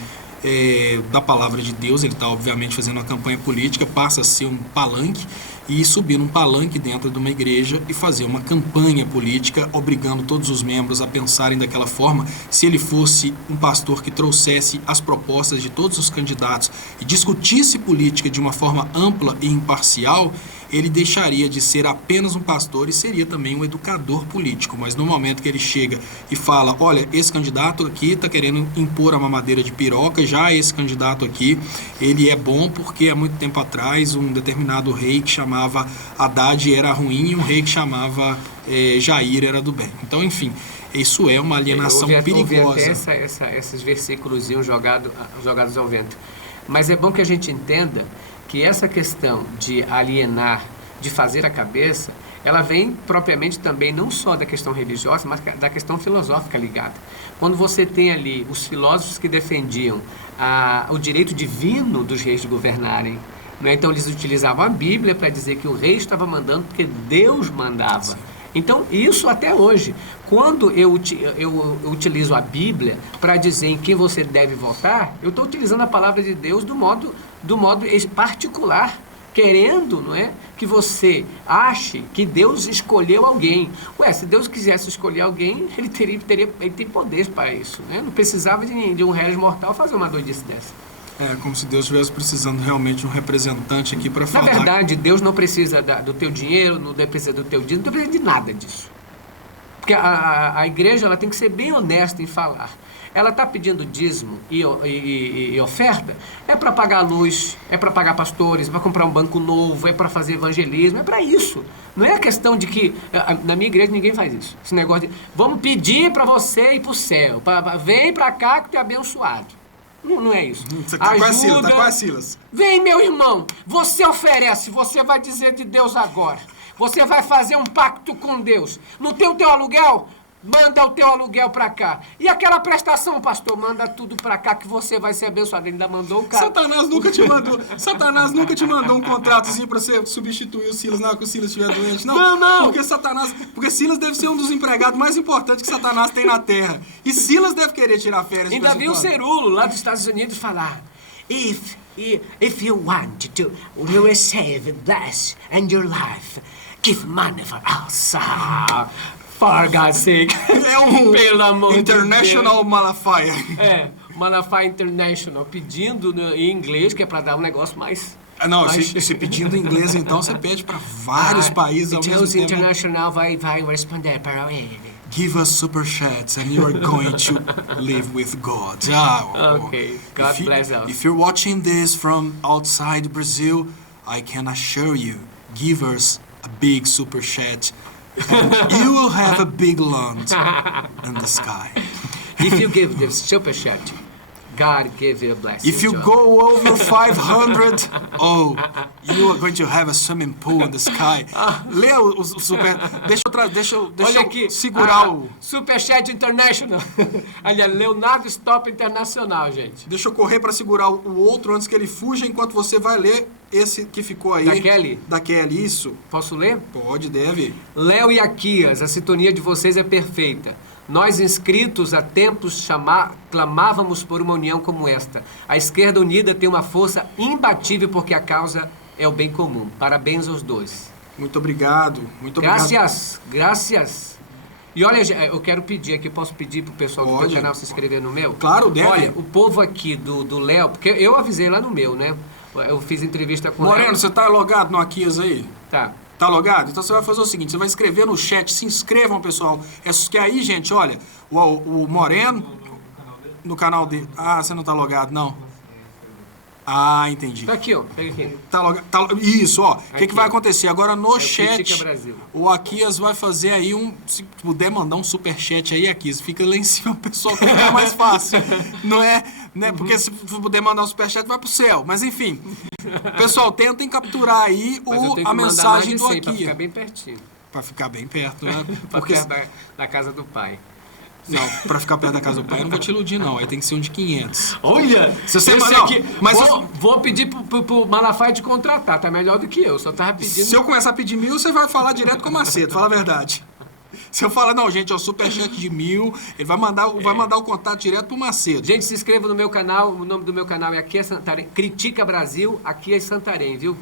da palavra de Deus, ele está obviamente fazendo uma campanha política, passa a ser um palanque, e subir num palanque dentro de uma igreja e fazer uma campanha política, obrigando todos os membros a pensarem daquela forma. Se ele fosse um pastor que trouxesse as propostas de todos os candidatos e discutisse política de uma forma ampla e imparcial, ele deixaria de ser apenas um pastor e seria também um educador político. Mas no momento que ele chega e fala, olha, esse candidato aqui está querendo impor a mamadeira de piroca, já esse candidato aqui, ele é bom porque há muito tempo atrás um determinado rei que chamava Haddad era ruim e um rei que chamava Jair era do bem. Então, enfim, isso é uma alienação perigosa. Houve até esses versículos jogados ao vento. Mas é bom que a gente entenda que essa questão de alienar, de fazer a cabeça, ela vem propriamente também não só da questão religiosa, mas da questão filosófica ligada. Quando você tem ali os filósofos que defendiam o direito divino dos reis de governarem, né? Então eles utilizavam a Bíblia para dizer que o rei estava mandando porque Deus mandava. Então, isso até hoje. Quando eu utilizo a Bíblia para dizer em quem você deve votar, eu estou utilizando a palavra de Deus do modo particular, querendo, não é, que você ache que Deus escolheu alguém. Se Deus quisesse escolher alguém, ele tem poder para isso, né? Não precisava de um réis mortal fazer uma doidice dessa. É como se Deus estivesse precisando realmente de um representante aqui para Na falar. verdade, Deus não precisa do teu dinheiro, não precisa do teu dízimo, não precisa de nada disso. Porque a igreja ela tem que ser bem honesta em falar. Ela está pedindo dízimo e oferta, é para pagar a luz, é para pagar pastores, é para comprar um banco novo, é para fazer evangelismo, é para isso. Não é a questão de que, na minha igreja ninguém faz isso. Esse negócio de, vamos pedir para você ir para o céu, vem para cá que tu é abençoado. Não é isso. Você tá com as Silas. Vem, meu irmão, você oferece, você vai dizer de Deus agora. Você vai fazer um pacto com Deus. Não tem o teu aluguel? Manda o teu aluguel pra cá. E aquela prestação, pastor, manda tudo pra cá que você vai ser abençoado. Ele ainda mandou o cara. Satanás nunca te mandou um contratozinho pra você substituir o Silas na hora que o Silas estiver doente. Não. Porque Silas deve ser um dos empregados mais importantes que Satanás tem na terra. E Silas deve querer tirar férias. Ainda vi o Cerulo lá dos Estados Unidos falar: If you want to receive bless in your life, give money for us. For God's sake. É um Pelo amor International de Malafaia. Malafaia International, pedindo em inglês, que é para dar um negócio mais... Não, se pedindo em inglês, então, você pede para vários países ao mesmo tempo. International vai responder para ele. Give us super chats and you are going to live with God. Okay, God bless us. If you're watching this from outside Brazil, I can assure you, give us a big super chat. And you will have a big lunch in the sky. If you give this super chat, God give you a blessing. If you go over 500, you are going to have a swimming pool in the sky. Lê o super... Deixa eu aqui, segurar o... Superchat International. Aliás, Leonardo Stop Internacional, gente. Deixa eu correr para segurar o outro antes que ele fuja, enquanto você vai ler esse que ficou aí. Da Kelly, isso. Posso ler? Pode, deve. Léo e Aquias, a sintonia de vocês é perfeita. Nós, inscritos há tempos, clamávamos por uma união como esta. A esquerda unida tem uma força imbatível porque a causa é o bem comum. Parabéns aos dois. Muito obrigado. Graças. E olha, eu quero pedir aqui, posso pedir pro pessoal do teu canal se inscrever no meu? Claro, deve. Olha, o povo aqui do Léo, porque eu avisei lá no meu, né? Eu fiz entrevista com o Léo. Moreno, você tá logado no Aquias aí? Tá. Tá logado? Então você vai fazer o seguinte, você vai escrever no chat, se inscrevam, pessoal. Que aí, gente, olha, o Moreno, no canal dele... Ah, você não tá logado, não? Ah, entendi. Tá aqui, ó. Pega aqui. Tá logado. Isso, ó. O que vai acontecer? Agora no chat, o Aquias vai fazer aí se puder mandar um superchat aí, Aquias, fica lá em cima, pessoal, que é mais fácil. Não é? Né? Porque se puder mandar um superchat, vai pro céu. Mas enfim. Pessoal, tentem capturar aí a mensagem do Aquias. Pra ficar bem pertinho. Pra ficar bem perto, né? Porque da casa do pai. Não, pra ficar perto da casa do pai eu não vou te iludir, não. Aí tem que ser um de 500. Olha! Se você mandar aqui, mas vou pedir pro Malafaia te contratar, tá melhor do que eu. Só tava pedindo. Se eu começar a pedir 1.000, você vai falar direto com o Macedo, fala a verdade. Se eu falar, não, gente, é o superchat de 1.000, ele vai mandar o contato direto pro Macedo. Gente, se inscreva no meu canal, o nome do meu canal é Aqui é Santarém. Critica Brasil, Aqui é Santarém, viu?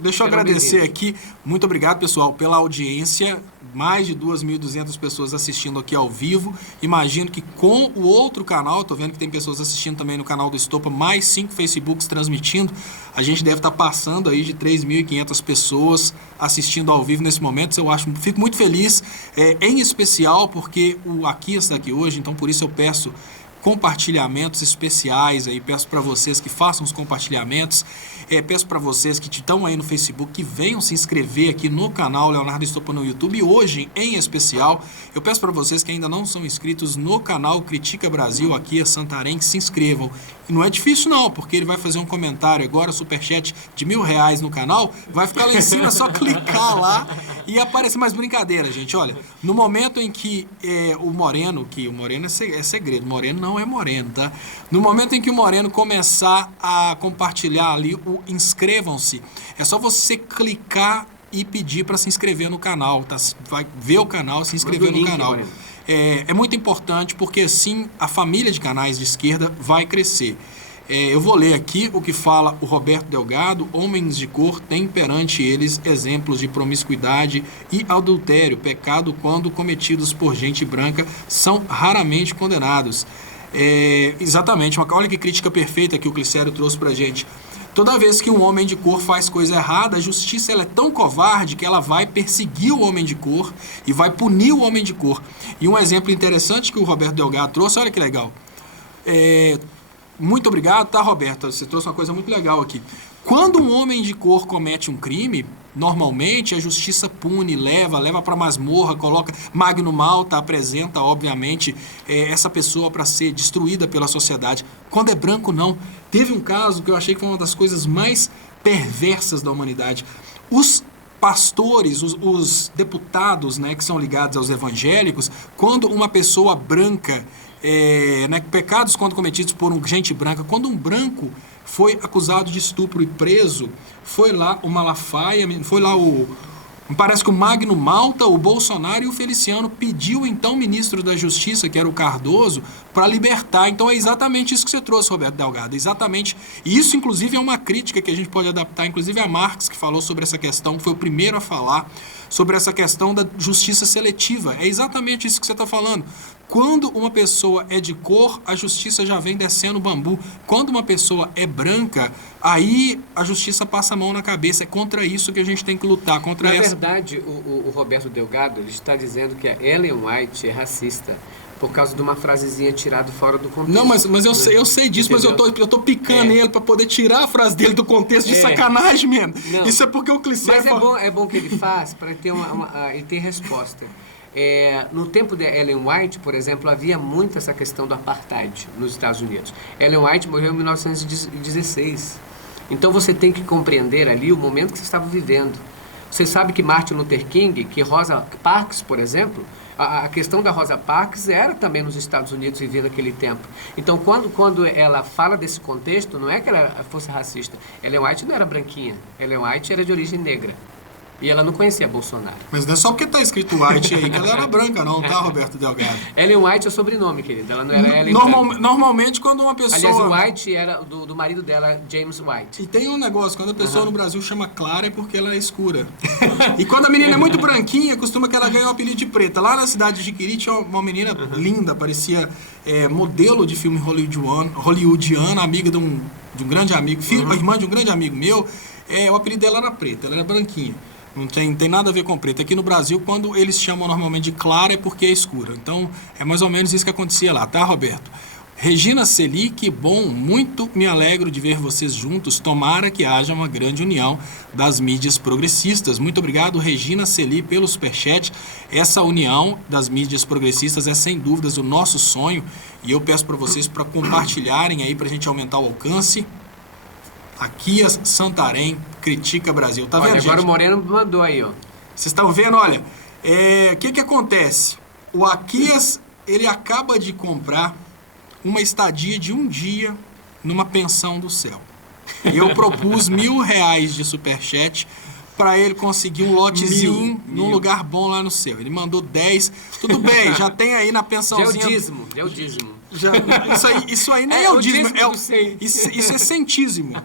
Deixa eu agradecer aqui, muito obrigado, pessoal, pela audiência, mais de 2.200 pessoas assistindo aqui ao vivo. Imagino que com o outro canal, tô vendo que tem pessoas assistindo também no canal do Estopa, mais 5 Facebooks transmitindo, a gente deve estar passando aí de 3.500 pessoas assistindo ao vivo nesse momento. Fico muito feliz, em especial porque o Aquias está aqui hoje, então por isso eu peço compartilhamentos especiais aí, peço para vocês que façam os compartilhamentos, peço para vocês que estão aí no Facebook que venham se inscrever aqui no canal Leonardo Estopa no YouTube. E hoje, em especial, eu peço para vocês que ainda não são inscritos no canal Critica Brasil, Aqui é Santarém, que se inscrevam. E não é difícil não, porque ele vai fazer um comentário agora, superchat de R$1.000 no canal, vai ficar lá em cima, é só clicar lá e aparecer. Mais brincadeira, gente, olha, no momento em que o Moreno é segredo, Moreno não é Moreno, tá? No momento em que o Moreno começar a compartilhar ali o inscrevam-se, é só você clicar e pedir para se inscrever no canal, tá? Vai ver o canal, se inscrever no canal. É muito importante porque assim a família de canais de esquerda vai crescer. Eu vou ler aqui o que fala o Roberto Delgado. Homens de cor têm perante eles exemplos de promiscuidade e adultério, pecado quando cometidos por gente branca são raramente condenados. Exatamente, olha que crítica perfeita que o Glicério trouxe pra gente. Toda vez que um homem de cor faz coisa errada, a justiça ela é tão covarde que ela vai perseguir o homem de cor e vai punir o homem de cor. E um exemplo interessante que o Roberto Delgado trouxe, olha que legal. Muito obrigado, tá, Roberto? Você trouxe uma coisa muito legal aqui. Quando um homem de cor comete um crime, normalmente a justiça pune, leva para masmorra, coloca Magno Malta, apresenta, obviamente, essa pessoa para ser destruída pela sociedade. Quando é branco, não. Teve um caso que eu achei que foi uma das coisas mais perversas da humanidade. Os pastores, os deputados, né, que são ligados aos evangélicos, quando uma pessoa branca, pecados quando cometidos por gente branca, quando um branco foi acusado de estupro e preso, foi lá o Malafaia, parece que o Magno Malta, o Bolsonaro e o Feliciano pediu então o ministro da Justiça, que era o Cardoso, para libertar. Então é exatamente isso que você trouxe, Roberto Delgado, exatamente. E isso, inclusive, é uma crítica que a gente pode adaptar, inclusive a Marx, que falou sobre essa questão, foi o primeiro a falar sobre essa questão da justiça seletiva. É exatamente isso que você está falando. Quando uma pessoa é de cor, a justiça já vem descendo o bambu. Quando uma pessoa é branca, aí a justiça passa a mão na cabeça. É contra isso que a gente tem que lutar. Na verdade, o Roberto Delgado ele está dizendo que a Ellen White é racista por causa de uma frasezinha tirada fora do contexto. Não, mas eu sei disso, entendeu? Mas eu tô picando ele para poder tirar a frase dele do contexto de sacanagem mesmo. Não. Isso é porque o Glicério... Mas é bom que ele faz para ter ele ter resposta. No tempo de Ellen White, por exemplo, havia muito essa questão do apartheid nos Estados Unidos. Ellen White morreu em 1916. Então você tem que compreender ali o momento que você estava vivendo. Você sabe que Martin Luther King, que Rosa Parks, por exemplo, a questão da Rosa Parks era também nos Estados Unidos vivendo aquele tempo. Então, quando ela fala desse contexto, não é que ela fosse racista. Ellen White não era branquinha. Ellen White era de origem negra. E ela não conhecia Bolsonaro. Mas não é só porque tá escrito White aí que ela era branca, não, tá, Roberto Delgado? Ellen White é o sobrenome, querida. Ela não era Ellen Normalmente, quando uma pessoa... Aliás, o White era do marido dela, James White. E tem um negócio, quando a pessoa no Brasil chama Clara é porque ela é escura. E quando a menina é muito branquinha, costuma que ela ganha o apelido de preta. Lá na cidade de Jiquiri tinha uma menina linda, parecia modelo de filme hollywoodiano, amiga de um grande amigo, irmã de um grande amigo meu. O apelido dela era preta, ela era branquinha. Não tem nada a ver com preto. Aqui no Brasil, quando eles chamam normalmente de clara, é porque é escura. Então, é mais ou menos isso que acontecia lá, tá, Roberto? Regina Celi, que bom, muito me alegro de ver vocês juntos. Tomara que haja uma grande união das mídias progressistas. Muito obrigado, Regina Celi, pelo superchat. Essa união das mídias progressistas é, sem dúvidas, o nosso sonho. E eu peço para vocês para compartilharem aí, para a gente aumentar o alcance. Aquias Santarém critica Brasil. Tá vendo, agora gente? O Moreno mandou aí, ó. Vocês estão vendo? Olha, o que acontece? O Aquias, ele acaba de comprar uma estadia de um dia numa pensão do céu. Eu propus R$1.000 de superchat para ele conseguir um lotezinho num lugar bom lá no céu. Ele mandou 10. Tudo bem, já tem aí na pensãozinha. É o dízimo. Isso aí nem é o dízimo. Isso é centísimo.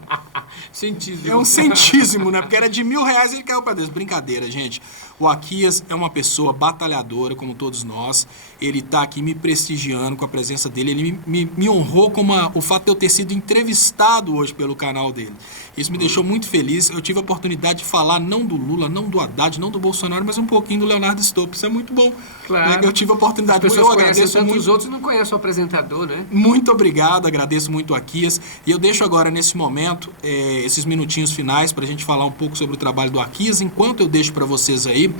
É um centísimo, né? Porque era de R$1.000 e ele caiu para Deus. Brincadeira, gente. O Aquias é uma pessoa batalhadora, como todos nós. Ele está aqui me prestigiando com a presença dele. Ele me honrou com o fato de eu ter sido entrevistado hoje pelo canal dele. Isso me deixou muito feliz. Eu tive a oportunidade de falar não do Lula, não do Haddad, não do Bolsonaro, mas um pouquinho do Leonardo Stolp. Isso é muito bom. Claro. Eu tive a oportunidade. As pessoas conhecem tanto os outros não conhecem o apresentador, né? Muito obrigado, agradeço muito a Aquias. E eu deixo agora, nesse momento, esses minutinhos finais para a gente falar um pouco sobre o trabalho do Aquias. Enquanto eu deixo para vocês aí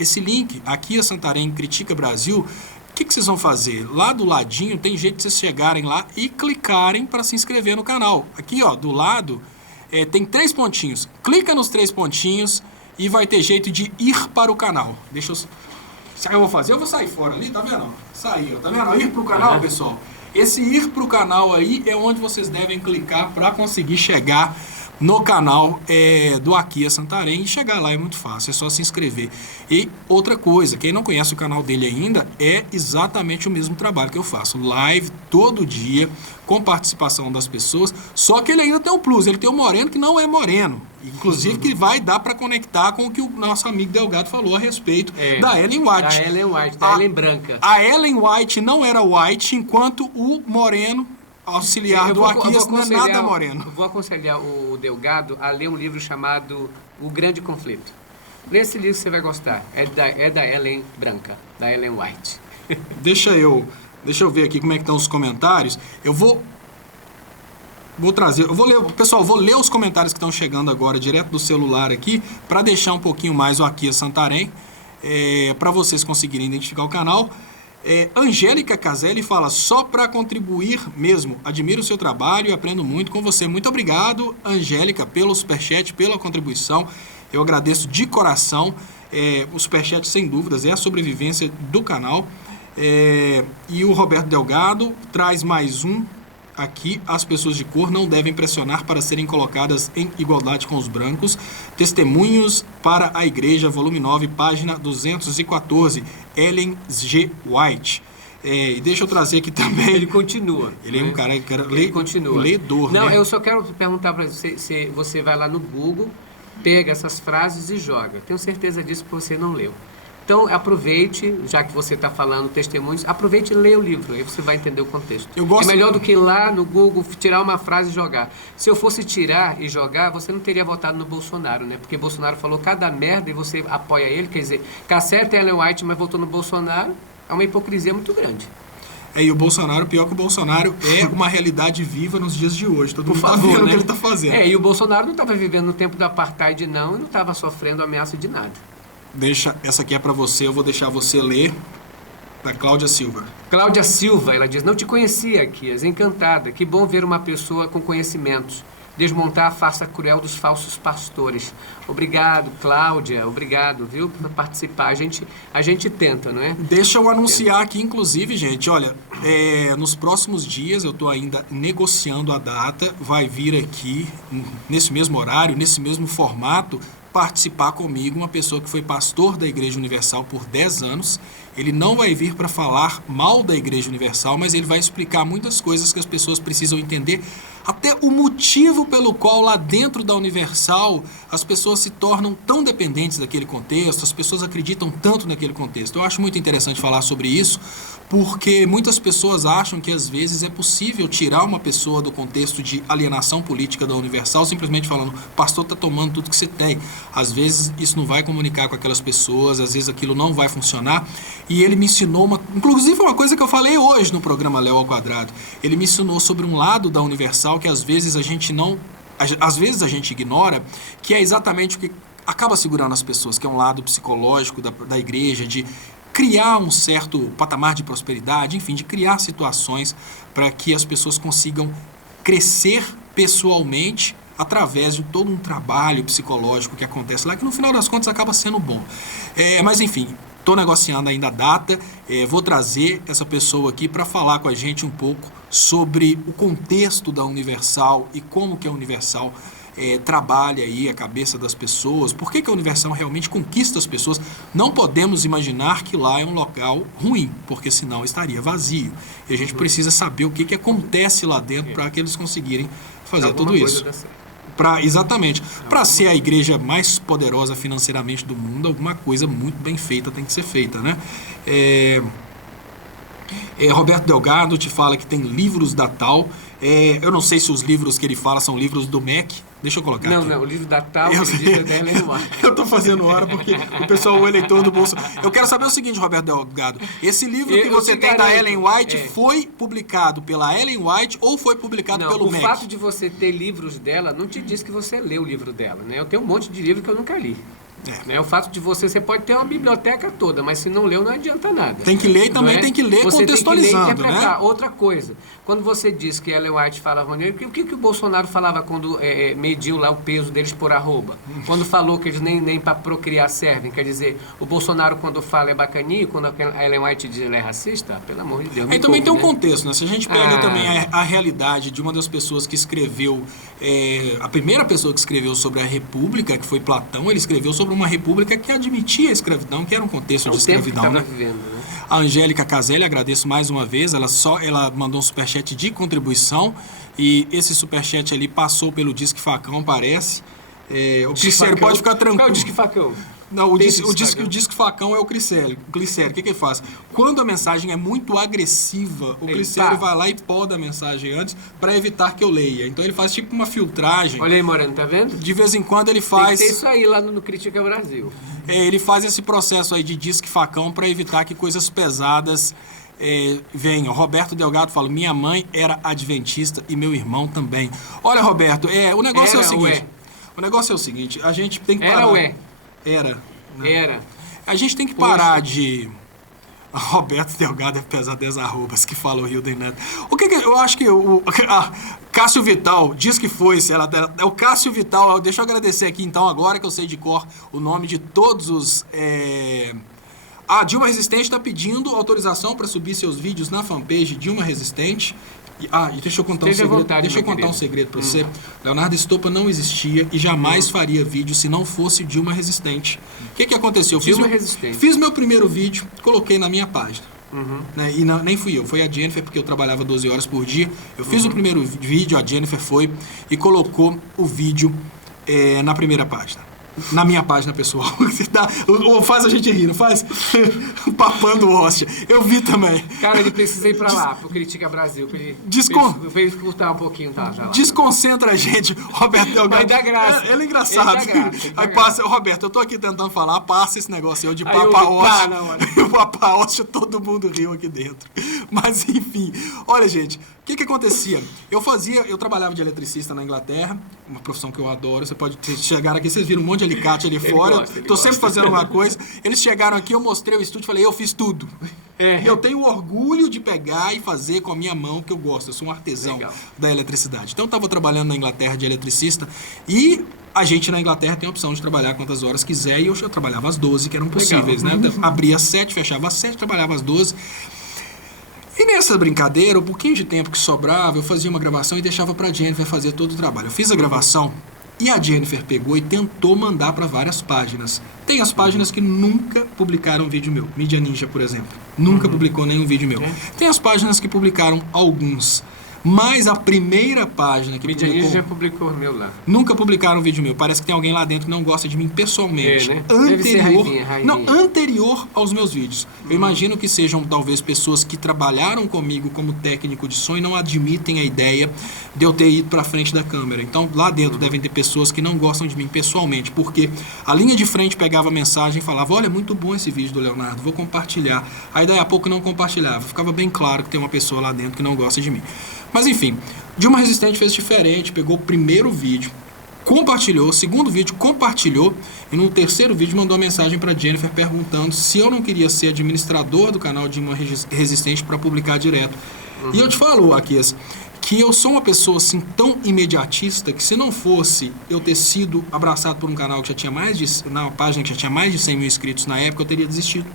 esse link, Aquias Santarém Critica Brasil. O que vocês vão fazer? Lá do ladinho tem jeito de vocês chegarem lá e clicarem para se inscrever no canal. Aqui, ó, do lado, tem 3 pontinhos. Clica nos 3 pontinhos e vai ter jeito de ir para o canal. Deixa eu... Sabe o que eu vou fazer? Eu vou sair fora ali, tá vendo? Sair, ó, tá vendo? Ir para o canal, pessoal. Esse ir para o canal aí é onde vocês devem clicar para conseguir chegar no canal do Aqui é Santarém, e chegar lá é muito fácil, é só se inscrever. E outra coisa, quem não conhece o canal dele ainda, é exatamente o mesmo trabalho que eu faço, live todo dia, com participação das pessoas, só que ele ainda tem um plus, ele tem um moreno que não é moreno, inclusive que vai dar para conectar com o que o nosso amigo Delgado falou a respeito da Ellen White. Da Ellen White, da Ellen Branca. A Ellen White não era White, enquanto o moreno auxiliar do Aquias não é nada moreno. Eu vou aconselhar o Delgado a ler um livro chamado O Grande Conflito. Lê esse livro, você vai gostar. É da Ellen Branca, da Ellen White. Deixa eu ver aqui como é que estão os comentários. Eu vou trazer, pessoal, vou ler os comentários que estão chegando agora direto do celular aqui, para deixar um pouquinho mais o Aqui é Santarém, para vocês conseguirem identificar o canal. Angélica Caselli fala, só para contribuir mesmo, admiro o seu trabalho e aprendo muito com você. Muito obrigado, Angélica, pelo superchat, pela contribuição, eu agradeço de coração. O superchat, sem dúvidas, é a sobrevivência do canal. E o Roberto Delgado traz mais um aqui, as pessoas de cor não devem pressionar para serem colocadas em igualdade com os brancos. Testemunhos para a Igreja, volume 9, página 214, Ellen G. White. E deixa eu trazer aqui também... Ele continua. Ele é um cara que continua. Ledor, Não, né? Eu só quero perguntar para você, se você vai lá no Google, pega essas frases e joga. Tenho certeza disso que você não leu. Então, aproveite, já que você está falando testemunhos, aproveite e leia o livro, aí você vai entender o contexto. É melhor do que ir lá no Google, tirar uma frase e jogar. Se eu fosse tirar e jogar, você não teria votado no Bolsonaro, né? Porque Bolsonaro falou cada merda e você apoia ele, quer dizer, Caceta Ellen White, mas votou no Bolsonaro, é uma hipocrisia muito grande. E o Bolsonaro, pior que o Bolsonaro é uma realidade viva nos dias de hoje. Todo mundo está vendo o que ele está fazendo. E o Bolsonaro não estava vivendo no tempo do apartheid, não, e não estava sofrendo ameaça de nada. Essa aqui é para você, eu vou deixar você ler, da Cláudia Silva. Cláudia Silva, ela diz, não te conhecia, Aquias, encantada, que bom ver uma pessoa com conhecimentos, desmontar a farsa cruel dos falsos pastores. Obrigado, Cláudia, obrigado, viu, por participar, a gente tenta, não é? Deixa eu anunciar aqui, inclusive, gente, olha, nos próximos dias, eu estou ainda negociando a data, vai vir aqui, nesse mesmo horário, nesse mesmo formato, participar comigo uma pessoa que foi pastor da Igreja Universal por 10 anos. Ele não vai vir para falar mal da Igreja Universal, mas ele vai explicar muitas coisas que as pessoas precisam entender, até o motivo pelo qual lá dentro da Universal as pessoas se tornam tão dependentes daquele contexto, as pessoas acreditam tanto naquele contexto. Eu acho muito interessante falar sobre isso, porque muitas pessoas acham que às vezes é possível tirar uma pessoa do contexto de alienação política da Universal, simplesmente falando, o pastor está tomando tudo que você tem. Às vezes isso não vai comunicar com aquelas pessoas, às vezes aquilo não vai funcionar. E ele me ensinou, inclusive uma coisa que eu falei hoje no programa Léo ao Quadrado, ele me ensinou sobre um lado da Universal que às vezes a gente ignora, que é exatamente o que acaba segurando as pessoas, que é um lado psicológico da igreja, de criar um certo patamar de prosperidade, enfim, de criar situações para que as pessoas consigam crescer pessoalmente através de todo um trabalho psicológico que acontece lá, que no final das contas acaba sendo bom. Mas enfim, estou negociando ainda a data, vou trazer essa pessoa aqui para falar com a gente um pouco sobre o contexto da Universal e como que a Universal trabalha aí a cabeça das pessoas, por que a Universal realmente conquista as pessoas. Não podemos imaginar que lá é um local ruim, porque senão estaria vazio. E a gente precisa saber o que acontece lá dentro para que eles conseguirem fazer tudo isso. Exatamente. Para ser a igreja mais poderosa financeiramente do mundo, alguma coisa muito bem feita tem que ser feita, né? Roberto Delgado te fala que tem livros da Tal. Eu não sei se os livros que ele fala são livros do MEC. Deixa eu colocar aqui. Não, o livro da Tal é da Ellen White. Eu estou fazendo hora porque o pessoal, o eleitor do Bolsonaro. Eu quero saber o seguinte, Roberto Delgado. Esse livro que você tem da Ellen White foi publicado pela Ellen White ou foi publicado pelo MEC? O fato de você ter livros dela não te diz que você leu o livro dela, né? Eu tenho um monte de livro que eu nunca li. Né? O fato de você pode ter uma biblioteca toda, mas se não leu, não adianta nada. Tem que ler e também tem que ler você contextualizando, tem que ler e interpretar. né? Outra coisa, quando você diz que Ellen White falava maneiro, o que o Bolsonaro falava quando mediu lá o peso deles por arroba? Quando falou que eles nem para procriar servem, quer dizer, o Bolsonaro quando fala é bacaninho, quando a Ellen White diz ele é racista, pelo amor de Deus. Aí também tem um contexto, né? Se a gente pega também a realidade de uma das pessoas que escreveu, a primeira pessoa que escreveu sobre a República, que foi Platão, ele escreveu sobre uma república que admitia a escravidão, que era um contexto de escravidão, né? Vivendo, né? A Angélica Caselli, agradeço mais uma vez, ela mandou um superchat de contribuição e esse superchat ali passou pelo Disque Facão, parece. O Clicério pode ficar tranquilo. Qual é o Disque Facão? Não, o disque facão é o Clicério. O Clicério, o que ele faz? Quando a mensagem é muito agressiva, o Clicério vai lá e poda a mensagem antes para evitar que eu leia. Então ele faz tipo uma filtragem. Olha aí, Moreno, tá vendo? De vez em quando ele faz... Tem que ter isso aí lá no Critica Brasil. Ele faz esse processo aí de disque facão para evitar que coisas pesadas venham. Roberto Delgado fala, minha mãe era adventista e meu irmão também. Olha, Roberto, o negócio é o seguinte. O negócio é o seguinte, a gente tem que parar... Era. Né? Era. A gente tem que parar de... Roberto Delgado é pesar 10 arrobas que fala o Hilden Neto. O que eu acho que o Cássio Vital diz que foi, o Cássio Vital, deixa eu agradecer aqui então, agora que eu sei de cor o nome de todos os... A Dilma Resistente está pedindo autorização para subir seus vídeos na fanpage Dilma Resistente. E deixa eu contar um segredo para você. Leonardo Estopa não existia e jamais faria vídeo se não fosse Dilma Resistente. O que aconteceu? Fiz meu primeiro vídeo, coloquei na minha página. Né? E nem fui eu, foi a Jennifer, porque eu trabalhava 12 horas por dia. Eu fiz o primeiro vídeo, a Jennifer foi e colocou o vídeo na primeira página. Na minha página pessoal. Faz a gente rir, não faz? Papando hóstia. Eu vi também. Cara, ele precisa ir pra lá, pro Critica Brasil. Pra ele escutar um pouquinho, tá? Lá. Desconcentra a gente, Roberto Delgado. Vai dar graça. Ele é engraçado. Aí passa, Roberto, eu tô aqui tentando falar, passa esse negócio aí de papa hóstia. O papa hóstia, todo mundo riu aqui dentro. Mas enfim, olha, gente, o que acontecia? Eu trabalhava de eletricista na Inglaterra, uma profissão que eu adoro. Você pode chegar aqui, vocês viram um monte de alicate ali fora. Tô sempre fazendo uma coisa. Eles chegaram aqui, eu mostrei o estúdio e falei, eu fiz tudo. E eu tenho orgulho de pegar e fazer com a minha mão, que eu gosto. Eu sou um artesão da eletricidade. Então eu estava trabalhando na Inglaterra de eletricista e a gente na Inglaterra tem a opção de trabalhar quantas horas quiser e eu já trabalhava às 12, que eram possíveis, né? Abria às 7, fechava às 7, trabalhava às 12. E nessa brincadeira, o pouquinho de tempo que sobrava, eu fazia uma gravação e deixava pra Jennifer fazer todo o trabalho. Eu fiz a gravação e a Jennifer pegou e tentou mandar para várias páginas. Tem as páginas que nunca publicaram vídeo meu. Mídia Ninja, por exemplo. Nunca publicou nenhum vídeo meu. Tem as páginas que publicaram alguns. Mas a primeira página que Mídia Ninja já publicou o meu lá. Nunca publicaram um vídeo meu. Parece que tem alguém lá dentro que não gosta de mim pessoalmente. Né? Anterior aos meus vídeos. Eu imagino que sejam talvez pessoas que trabalharam comigo como técnico de som e não admitem a ideia de eu ter ido para frente da câmera. Então lá dentro devem ter pessoas que não gostam de mim pessoalmente, porque a linha de frente pegava a mensagem e falava, olha, muito bom esse vídeo do Leonardo, vou compartilhar. Aí daí a pouco não compartilhava. Ficava bem claro que tem uma pessoa lá dentro que não gosta de mim. Mas enfim, Dilma Resistente fez diferente, pegou o primeiro vídeo, compartilhou, o segundo vídeo compartilhou e no terceiro vídeo mandou uma mensagem para Jennifer perguntando se eu não queria ser administrador do canal Dilma Resistente para publicar direto. E eu te falo, Aquias, que eu sou uma pessoa assim tão imediatista que se não fosse eu ter sido abraçado por um canal que já tinha uma página que já tinha mais de 100 mil inscritos na época, eu teria desistido.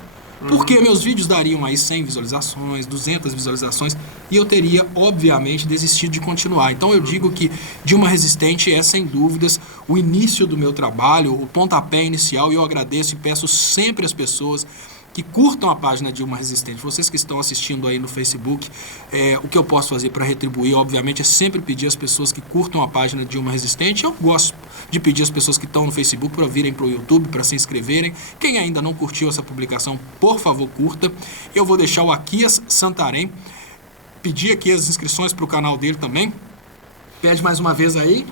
Porque meus vídeos dariam aí 100 visualizações, 200 visualizações e eu teria, obviamente, desistido de continuar. Então eu digo que Dilma Resistente é, sem dúvidas, o início do meu trabalho, o pontapé inicial, e eu agradeço e peço sempre às pessoas que curtam a página Dilma Resistente. Vocês que estão assistindo aí no Facebook, o que eu posso fazer para retribuir, obviamente, é sempre pedir às pessoas que curtam a página Dilma Resistente. Eu gosto de pedir às pessoas que estão no Facebook para virem para o YouTube, para se inscreverem. Quem ainda não curtiu essa publicação, por favor, curta. Eu vou deixar o Aquias Santarém pedir aqui as inscrições para o canal dele também. Pede mais uma vez aí,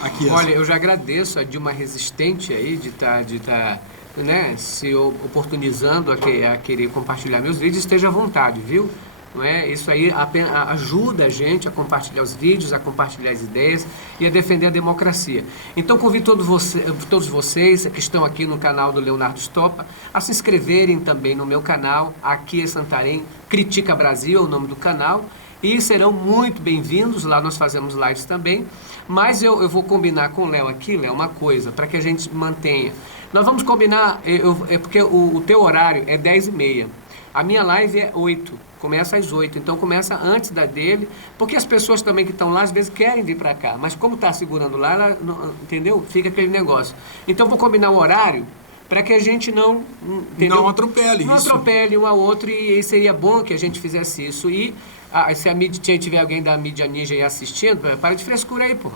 Aquias. Olha, eu já agradeço a Dilma Resistente aí de estar né, se oportunizando a querer compartilhar meus vídeos. Esteja à vontade, viu? não é? Isso aí ajuda a gente a compartilhar os vídeos, a compartilhar as ideias e a defender a democracia. Então convido todos vocês que estão aqui no canal do Leonardo Stoppa a se inscreverem também no meu canal, aqui em Santarém, Critica Brasil é o nome do canal, e serão muito bem-vindos. Lá nós fazemos lives também, mas eu vou combinar com o Léo aqui, Léo, uma coisa, para que a gente mantenha. Nós vamos combinar, porque o teu horário é 10h30, a minha live é 8, começa às 8, então começa antes da dele, porque as pessoas também que estão lá, às vezes querem vir para cá, mas como está segurando lá, ela, entendeu? Fica aquele negócio. Então vou combinar um horário para que a gente não, entendeu? Não atropele não isso. atropele um ao outro, e seria bom que a gente fizesse isso. E se a mídia tiver alguém da mídia ninja aí assistindo, para de frescura aí, pô.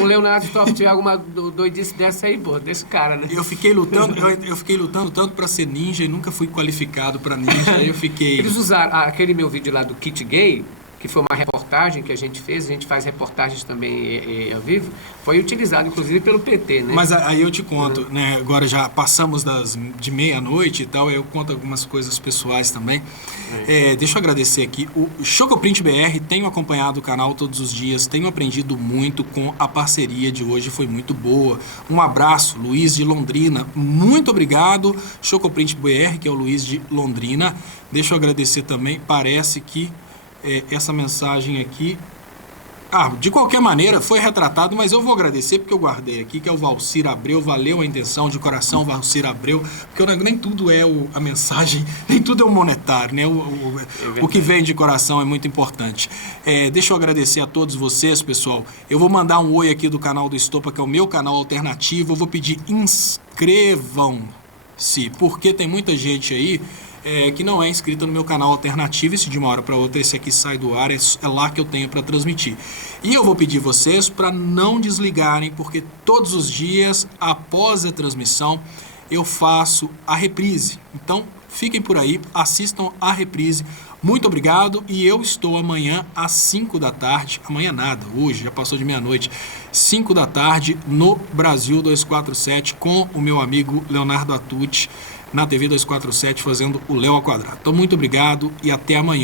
O Leonardo Stoppa tiver alguma doidice dessa aí, pô, desse cara, né? Eu fiquei lutando tanto para ser ninja e nunca fui qualificado para ninja. Eles usaram aquele meu vídeo lá do Kit Gay, que foi uma reportagem que a gente faz reportagens também ao vivo, foi utilizado inclusive pelo PT, né? Mas aí eu te conto, né? Agora já passamos de meia-noite e tal, eu conto algumas coisas pessoais também. Deixa eu agradecer aqui. O Chocoprint BR, tenho acompanhado o canal todos os dias, tenho aprendido muito com a parceria de hoje, foi muito boa. Um abraço, Luiz de Londrina. Muito obrigado, Chocoprint BR, que é o Luiz de Londrina. Deixa eu agradecer também, parece que essa mensagem aqui, de qualquer maneira foi retratado, mas eu vou agradecer porque eu guardei aqui, que é o Valcir Abreu. Valeu a intenção de coração, Valcir Abreu, porque nem tudo é a mensagem, nem tudo é o monetário, né? O que vem de coração é muito importante. Deixa eu agradecer a todos vocês, pessoal. Eu vou mandar um oi aqui do canal do Stoppa, que é o meu canal alternativo. Eu vou pedir, inscrevam-se, porque tem muita gente aí que não é inscrita no meu canal alternativo, e se de uma hora para outra esse aqui sai do ar, é lá que eu tenho para transmitir. E eu vou pedir vocês para não desligarem, porque todos os dias, após a transmissão, eu faço a reprise. Então, fiquem por aí, assistam a reprise. Muito obrigado, e eu estou amanhã às 5 da tarde, amanhã nada, hoje, já passou de meia-noite, 5 da tarde, no Brasil 247, com o meu amigo Leonardo Atucci, na TV 247, fazendo o Léo ao Quadrado. Então, muito obrigado e até amanhã.